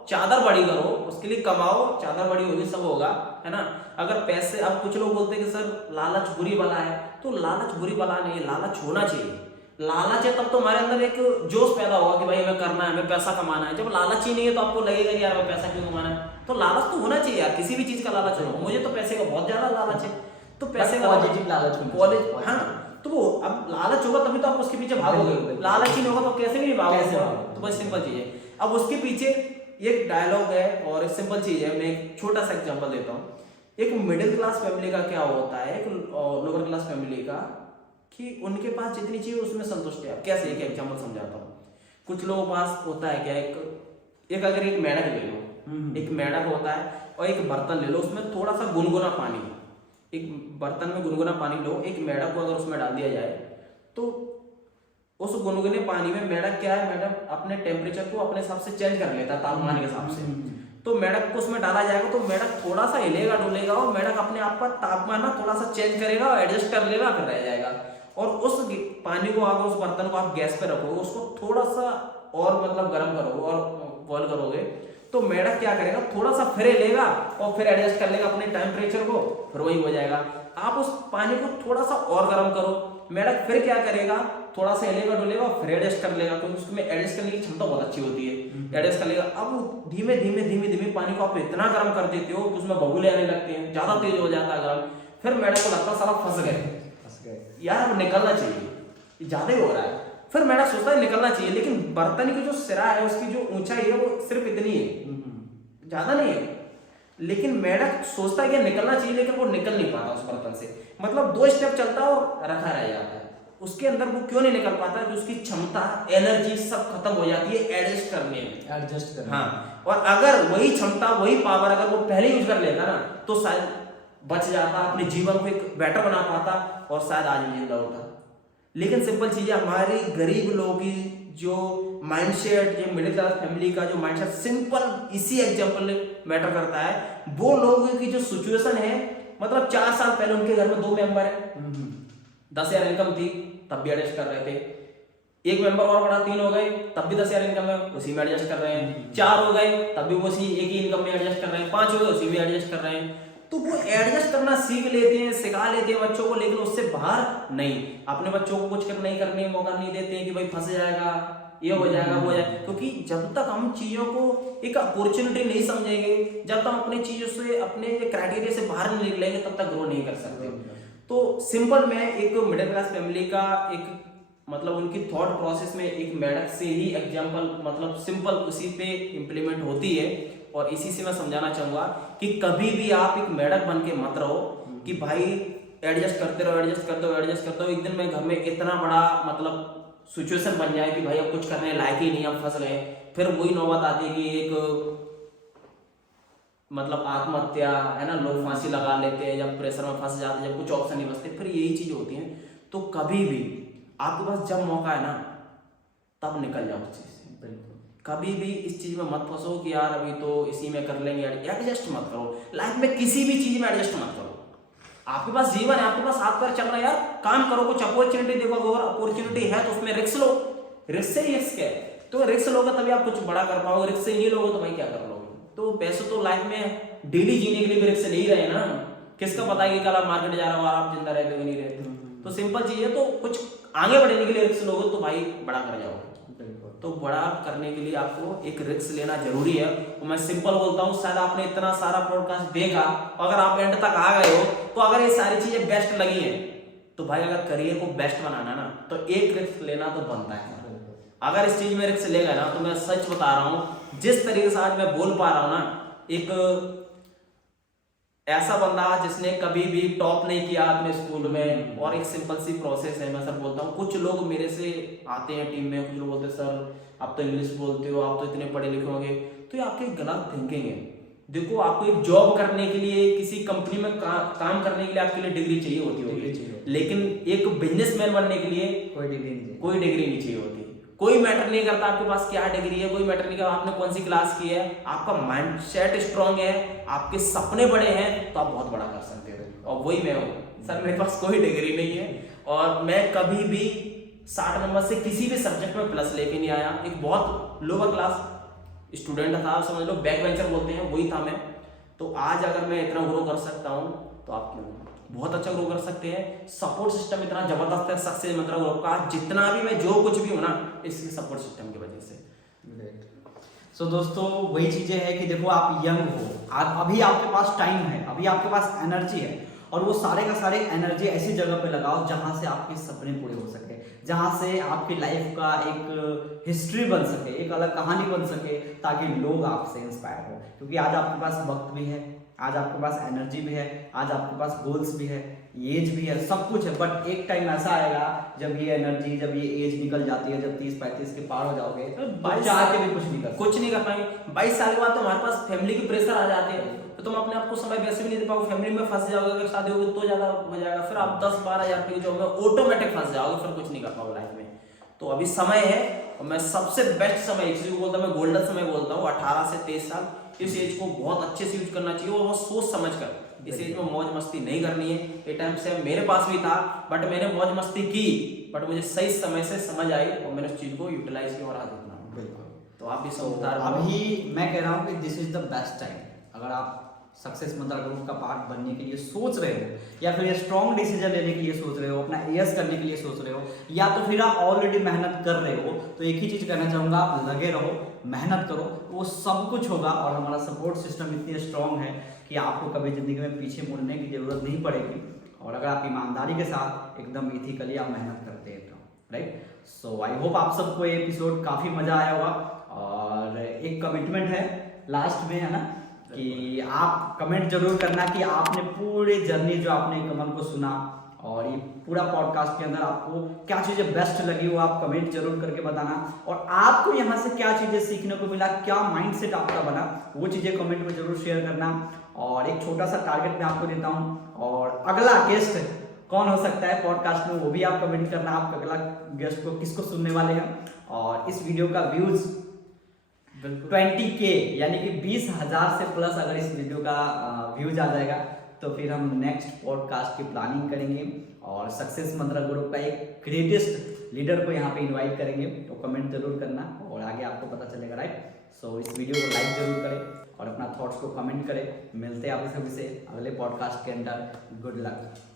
चादर बड़ी करो, उसके लिए कमाओ, चादर बड़ी होगी सब होगा, है ना। अगर पैसे, अब कुछ लोग बोलते हैं कि सर लालच बुरी बला है, तो लालच बुरी बला नहीं है, लालच होना चाहिए। लालच है तब तो हमारे अंदर एक जोश पैदा होगा कि भाई हमें करना है, हमें पैसा कमाना है। जब लालच ही नहीं है तो आपको लगेगा कि यार हमें पैसा क्यों कमाना है। तो लालच तो होना चाहिए यार, किसी भी चीज का लालच हो। मुझे तो पैसे का बहुत ज्यादा लालच है, तो पैसे का पॉजिटिव लालच होना कॉलेज, हाँ। तो वो अब लालच होगा तभी तो आप उसके पीछे भागोगे, लालच ही नहीं होगा तो कैसे भी नहीं भागोगे। तो बस सिंपल चीज है। अब उसके पीछे एक डायलॉग है और एक सिंपल चीज है। मैं एक छोटा सा एग्जांपल देता हूँ। एक मिडिल क्लास फैमिली का क्या होता है, एक लोअर क्लास फैमिली का, कि उनके पास जितनी चाहिए उसमें संतुष्ट है। कैसे, एक एग्जांपल समझाता हूँ। कुछ लोगों के पास होता है क्या, एक अगर एक मेढक ले लो, एक मेढक होता है और एक बर्तन ले लो, उसमें थोड़ा सा गुनगुना पानी, एक बर्तन में गुनगुना पानी लो, एक मेढक को अगर उसमें डाल दिया जाए तो उस गुनगुने पानी में मेढक क्या है, मेढक अपने टेम्परेचर को अपने हिसाब से चेंज कर लेता है, तापमान के हिसाब से। तो मेढक को उसमें डाला जाएगा तो मेढक थोड़ा सा हिलेगा डुलेगा और मेढक अपने आप का तापमान ना थोड़ा सा चेंज करेगा और एडजस्ट कर लेगा, फिर रह जाएगा। और उस पानी को अगर उस बर्तन को आप गैस पे रखोगे, उसको थोड़ा सा और मतलब गर्म करोगे और बॉईल करोगे, तो मेढक क्या करेगा, थोड़ा सा फिर लेगा और फिर एडजस्ट कर लेगा अपने टेम्परेचर को, फिर वही हो जाएगा। आप उस पानी को थोड़ा सा और गर्म करो, मेढक फिर क्या करेगा, थोड़ा सा हिलेगा डुलेगा फिर एडजस्ट कर लेगा, क्योंकि उसमें एडजस्ट करने की क्षमता बहुत अच्छी होती है, एडजस्ट कर लेगा। अब धीमे धीमे धीमे धीमे पानी को आप इतना गर्म कर देते हो कि उसमें बबूले आने लगते हैं, ज्यादा तेज हो जाता है गर्म। फिर मेढक को लगता है साला फंस गए यार, अब निकलना चाहिए, ज्यादा ही हो रहा है। फिर मेढक सोचता है निकलना चाहिए, लेकिन बर्तन की जो सिरा है, उसकी जो ऊंचाई है वो सिर्फ इतनी है, ज्यादा नहीं है। लेकिन मेढक सोचता है कि निकलना चाहिए, लेकिन वो निकल नहीं पाता उस बर्तन से। मतलब 2 स्टेप चलता है और रखा रह जाता है। उसके अंदर वो क्यों नहीं निकल पाता, कि उसकी क्षमता, एनर्जी सब खत्म हो जाती है एडजस्ट करने में, एडजस्ट करने। हाँ। और अगर वही क्षमता, वही पावर अगर वो पहले यूज कर लेता ना, तो शायद बच जाता, अपने जीवन को एक बेटर बना पाता और शायद आज भी जिंदा होता। लेकिन सिंपल चीज है, हमारी गरीब लोगों की जो माइंडसेट, जो मिडिल क्लास फैमिली का जो माइंडसेट, सिंपल इसी एग्जांपल मैटर करता है। वो लोगों की जो सिचुएशन है, मतलब 4 साल पहले उनके घर में 2 मेंबर है, 10,000 इनकम थी तब भी एडजस्ट कर रहे थे, एक मेंबर और बढ़ा 3 हो गए तब भी 10,000 इनकम है, उसी में एडजस्ट कर रहे हैं, 4 हो गए तब भी वो उसी एक ही इनकम में एडजस्ट कर रहे हैं, 5 हो गए उसी में एडजस्ट कर रहे हैं। तो वो एडजस्ट करना सीख लेते हैं, सिखा लेते हैं बच्चों को, लेकिन उससे बाहर नहीं, अपने बच्चों को कुछ नहीं करने मौका नहीं देते हैं कि भाई फंस जाएगा, ये हो जाएगा, वो हो जाएगा। क्योंकि जब तक हम चीजों को एक अपॉर्चुनिटी नहीं समझेंगे, जब तक हम अपने चीजों से, अपने क्राइटेरिया से बाहर नहीं निकलेंगे, तब तक ग्रो नहीं कर सकते। तो सिंपल मैं एक मिडिल क्लास फैमिली का एक मतलब उनकी थॉट प्रोसेस में एक मेढक से ही एग्जांपल मतलब सिंपल उसी पे इम्प्लीमेंट होती है। और इसी से मैं समझाना चाहूंगा कि कभी भी आप एक मेढक बन के मत रहो कि भाई एडजस्ट करते रहो, एडजस्ट करते हो, एडजस्ट करते हो, एक दिन में घर में इतना बड़ा मतलब सिचुएशन बन जाए कि भाई अब कुछ करने लायक ही नहीं, अब फंस गए, फिर वही नौबत आती है कि एक मतलब आत्महत्या है ना, लोग फांसी लगा लेते हैं जब प्रेशर में फंस जाते हैं, जब कुछ ऑप्शन नहीं बचते, फिर यही चीज होती है। तो कभी भी आपके पास जब मौका है ना तब निकल जाओ उस चीज से। बिल्कुल, कभी भी इस चीज में मत फंसो कि यार अभी तो इसी में कर लेंगे, एडजस्ट मत करो लाइफ में, किसी भी चीज में एडजस्ट मत करो। आपके पास जीवन है, आपके पास हाथ पैर चल रहा है यार, काम करो, कुछ अपॉर्चुनिटी देखो, अगर अपॉर्चुनिटी है तो उसमें रिस्क लो, रिस्क से ही रिस्क है, तो रिस्क लोगे तभी आप कुछ बड़ा कर पाओगे, रिस्क से नहीं लोगे तो भाई क्या कर लोगे। तो वैसे तो लाइफ में डेली जीने के लिए भी रिस्क नहीं रहे ना, किसका पता है कि कल आप मार्केट जा रहे हो और आप जिंदा रहते हो नहीं रहते। तो सिंपल चीज है, तो कुछ आगे बढ़ने के लिए रिस्क लोगे तो भाई बड़ा कर जाओगे। तो बड़ा करने के लिए आपको एक रिस्क लेना जरूरी है। तो मैं सिंपल बोलता हूँ, शायद आपने इतना सारा पॉडकास्ट देखा, अगर आप एंड तक आ गए हो तो अगर ये सारी चीजें बेस्ट लगी हैं तो भाई अगर करियर को बेस्ट बनाना ना तो एक रिस्क लेना तो बनता है। अगर इस चीज में रिस्क लेगा ना तो मैं सच बता रहा हूँ, जिस तरीके से आज मैं बोल पा रहा हूँ ना, एक ऐसा बंदा जिसने कभी भी टॉप नहीं किया अपने स्कूल में, और एक सिंपल सी प्रोसेस है, मैं सर बोलता हूँ, कुछ लोग मेरे से आते हैं टीम में, कुछ लोग बोलते हैं सर आप तो इंग्लिश बोलते हो, आप तो इतने पढ़े लिखे होंगे, तो ये आपकी गलत थिंकिंग है। देखो आपको एक जॉब करने के लिए, किसी कंपनी में काम करने के लिए आपके लिए डिग्री चाहिए होती होगी, लेकिन एक बिजनेसमैन बनने के लिए कोई डिग्री नहीं चाहिए होती। कोई मैटर नहीं करता आपके पास क्या डिग्री है, कोई मैटर नहीं करता आपने कौन सी क्लास की है, आपका माइंड सेट स्ट्रांग है, आपके सपने बड़े हैं, तो आप बहुत बड़ा कर सकते हो। और वही मैं हूँ सर, मेरे पास कोई डिग्री नहीं है और मैं कभी भी 60 नंबर से किसी भी सब्जेक्ट में प्लस लेके नहीं आया। एक बहुत लोअर क्लास स्टूडेंट था, समझ लो बैक बेंचर बोलते हैं, वही था मैं। तो आज अगर मैं इतना ग्रो कर सकता हूँ तो आप क्यों बहुत अच्छा ग्रो कर सकते हैं। सपोर्ट सिस्टम इतना जबरदस्त है सक्सेस मतलब ग्रुप का, जितना भी मैं जो कुछ भी हूं ना इसके सपोर्ट सिस्टम की वजह से। सो दोस्तों वही चीजें है कि देखो आप यंग हो, अभी आपके पास टाइम है, अभी आपके पास एनर्जी है, और वो सारे का सारे एनर्जी ऐसी जगह पे लगाओ जहां से आपके सपने पूरे हो सके, जहां से आपकी लाइफ का एक हिस्ट्री बन सके, एक अलग कहानी बन सके, ताकि लोग आपसे इंस्पायर हो। क्योंकि आज आपके पास वक्त भी है, आज आपके पास एनर्जी भी है, आज आपके पास गोल्स भी है, एज भी है, सब कुछ है, बट एक टाइम ऐसा आएगा जब ये एनर्जी, जब ये एज निकल जाती है, जब 30-35 के पार हो जाओगे तो 22 साल के भी कुछ नहीं कर पाएंगे। 22 साल के बाद तो हमारे पास फैमिली के प्रेशर आ जाते हैं, तो तुम अपने आप को समय वैसे भी नहीं दे पाओगे, फैमिली में फंस जाओगे, अगर शादी होगी तो ज्यादा हो जाएगा, फिर आप 10-12 हजार रुपये की जॉब में ऑटोमेटिक फंस जाओगे, फिर कुछ नहीं कर पाओगे लाइफ में। तो अभी समय है, और मैं सबसे बेस्ट समय एक चीज बोलता हूँ, मैं गोल्डन समय बोलता हूँ, 18 से 23 साल। इस एज को बहुत अच्छे से यूज करना चाहिए और बहुत सोच समझ कर। इस एज में मौज मस्ती नहीं करनी है। ये टाइम से मेरे पास भी था, बट मैंने मौज मस्ती की, बट मुझे सही समय से समझ आई और मैंने उस चीज को यूटिलाइज किया और आज इतना हूं। बिल्कुल। तो आप भी समझदार अभी मैं कह रहा हूँ कि this is the best time. अगर आप सक्सेस मंत्र ग्रुप का पार्ट बनने के लिए सोच रहे हो, या फिर ये स्ट्रॉन्ग डिसीजन लेने के लिए सोच रहे हो, अपना एएस करने के लिए सोच रहे हो, या तो फिर आप ऑलरेडी मेहनत कर रहे हो, तो एक ही चीज कहना चाहूंगा, आप लगे रहो, मेहनत करो, वो सब कुछ होगा। और हमारा सपोर्ट सिस्टम इतनी स्ट्रॉन्ग है कि आपको कभी जिंदगी में पीछे मुड़ने की जरूरत नहीं पड़ेगी। और अगर आप ईमानदारी के साथ एकदम इथिकली आप मेहनत करते हैं तो राइट। सो आई होप आप सबको ये एपिसोड काफी मजा आया होगा। और एक कमिटमेंट है लास्ट में, है ना, कि आप कमेंट जरूर करना कि आपने पूरी जर्नी जो आपने कमल को सुना और ये पूरा पॉडकास्ट के अंदर आपको क्या चीजें बेस्ट लगी, वो आप कमेंट जरूर करके बताना। और आपको यहाँ से क्या चीजें सीखने को मिला, क्या माइंडसेट आपका बना, वो चीजें कमेंट में जरूर शेयर करना। और एक छोटा सा टारगेट मैं आपको देता हूँ, और अगला गेस्ट कौन हो सकता है पॉडकास्ट में, वो भी आप कमेंट करना, आप अगला गेस्ट को किसको सुनने वाले हैं। और इस वीडियो का व्यूज 20K यानी कि 20,000 से प्लस अगर इस वीडियो का व्यूज आ जाएगा तो फिर हम नेक्स्ट पॉडकास्ट की प्लानिंग करेंगे और सक्सेस मंत्रा ग्रुप का एक ग्रेटेस्ट लीडर को यहाँ पे इनवाइट करेंगे। तो कमेंट जरूर करना और आगे आपको पता चलेगा, राइट। सो इस वीडियो को लाइक जरूर करें और अपना थॉट्स को कमेंट करें। मिलते हैं आप सभी से अगले पॉडकास्ट के अंदर। Good luck.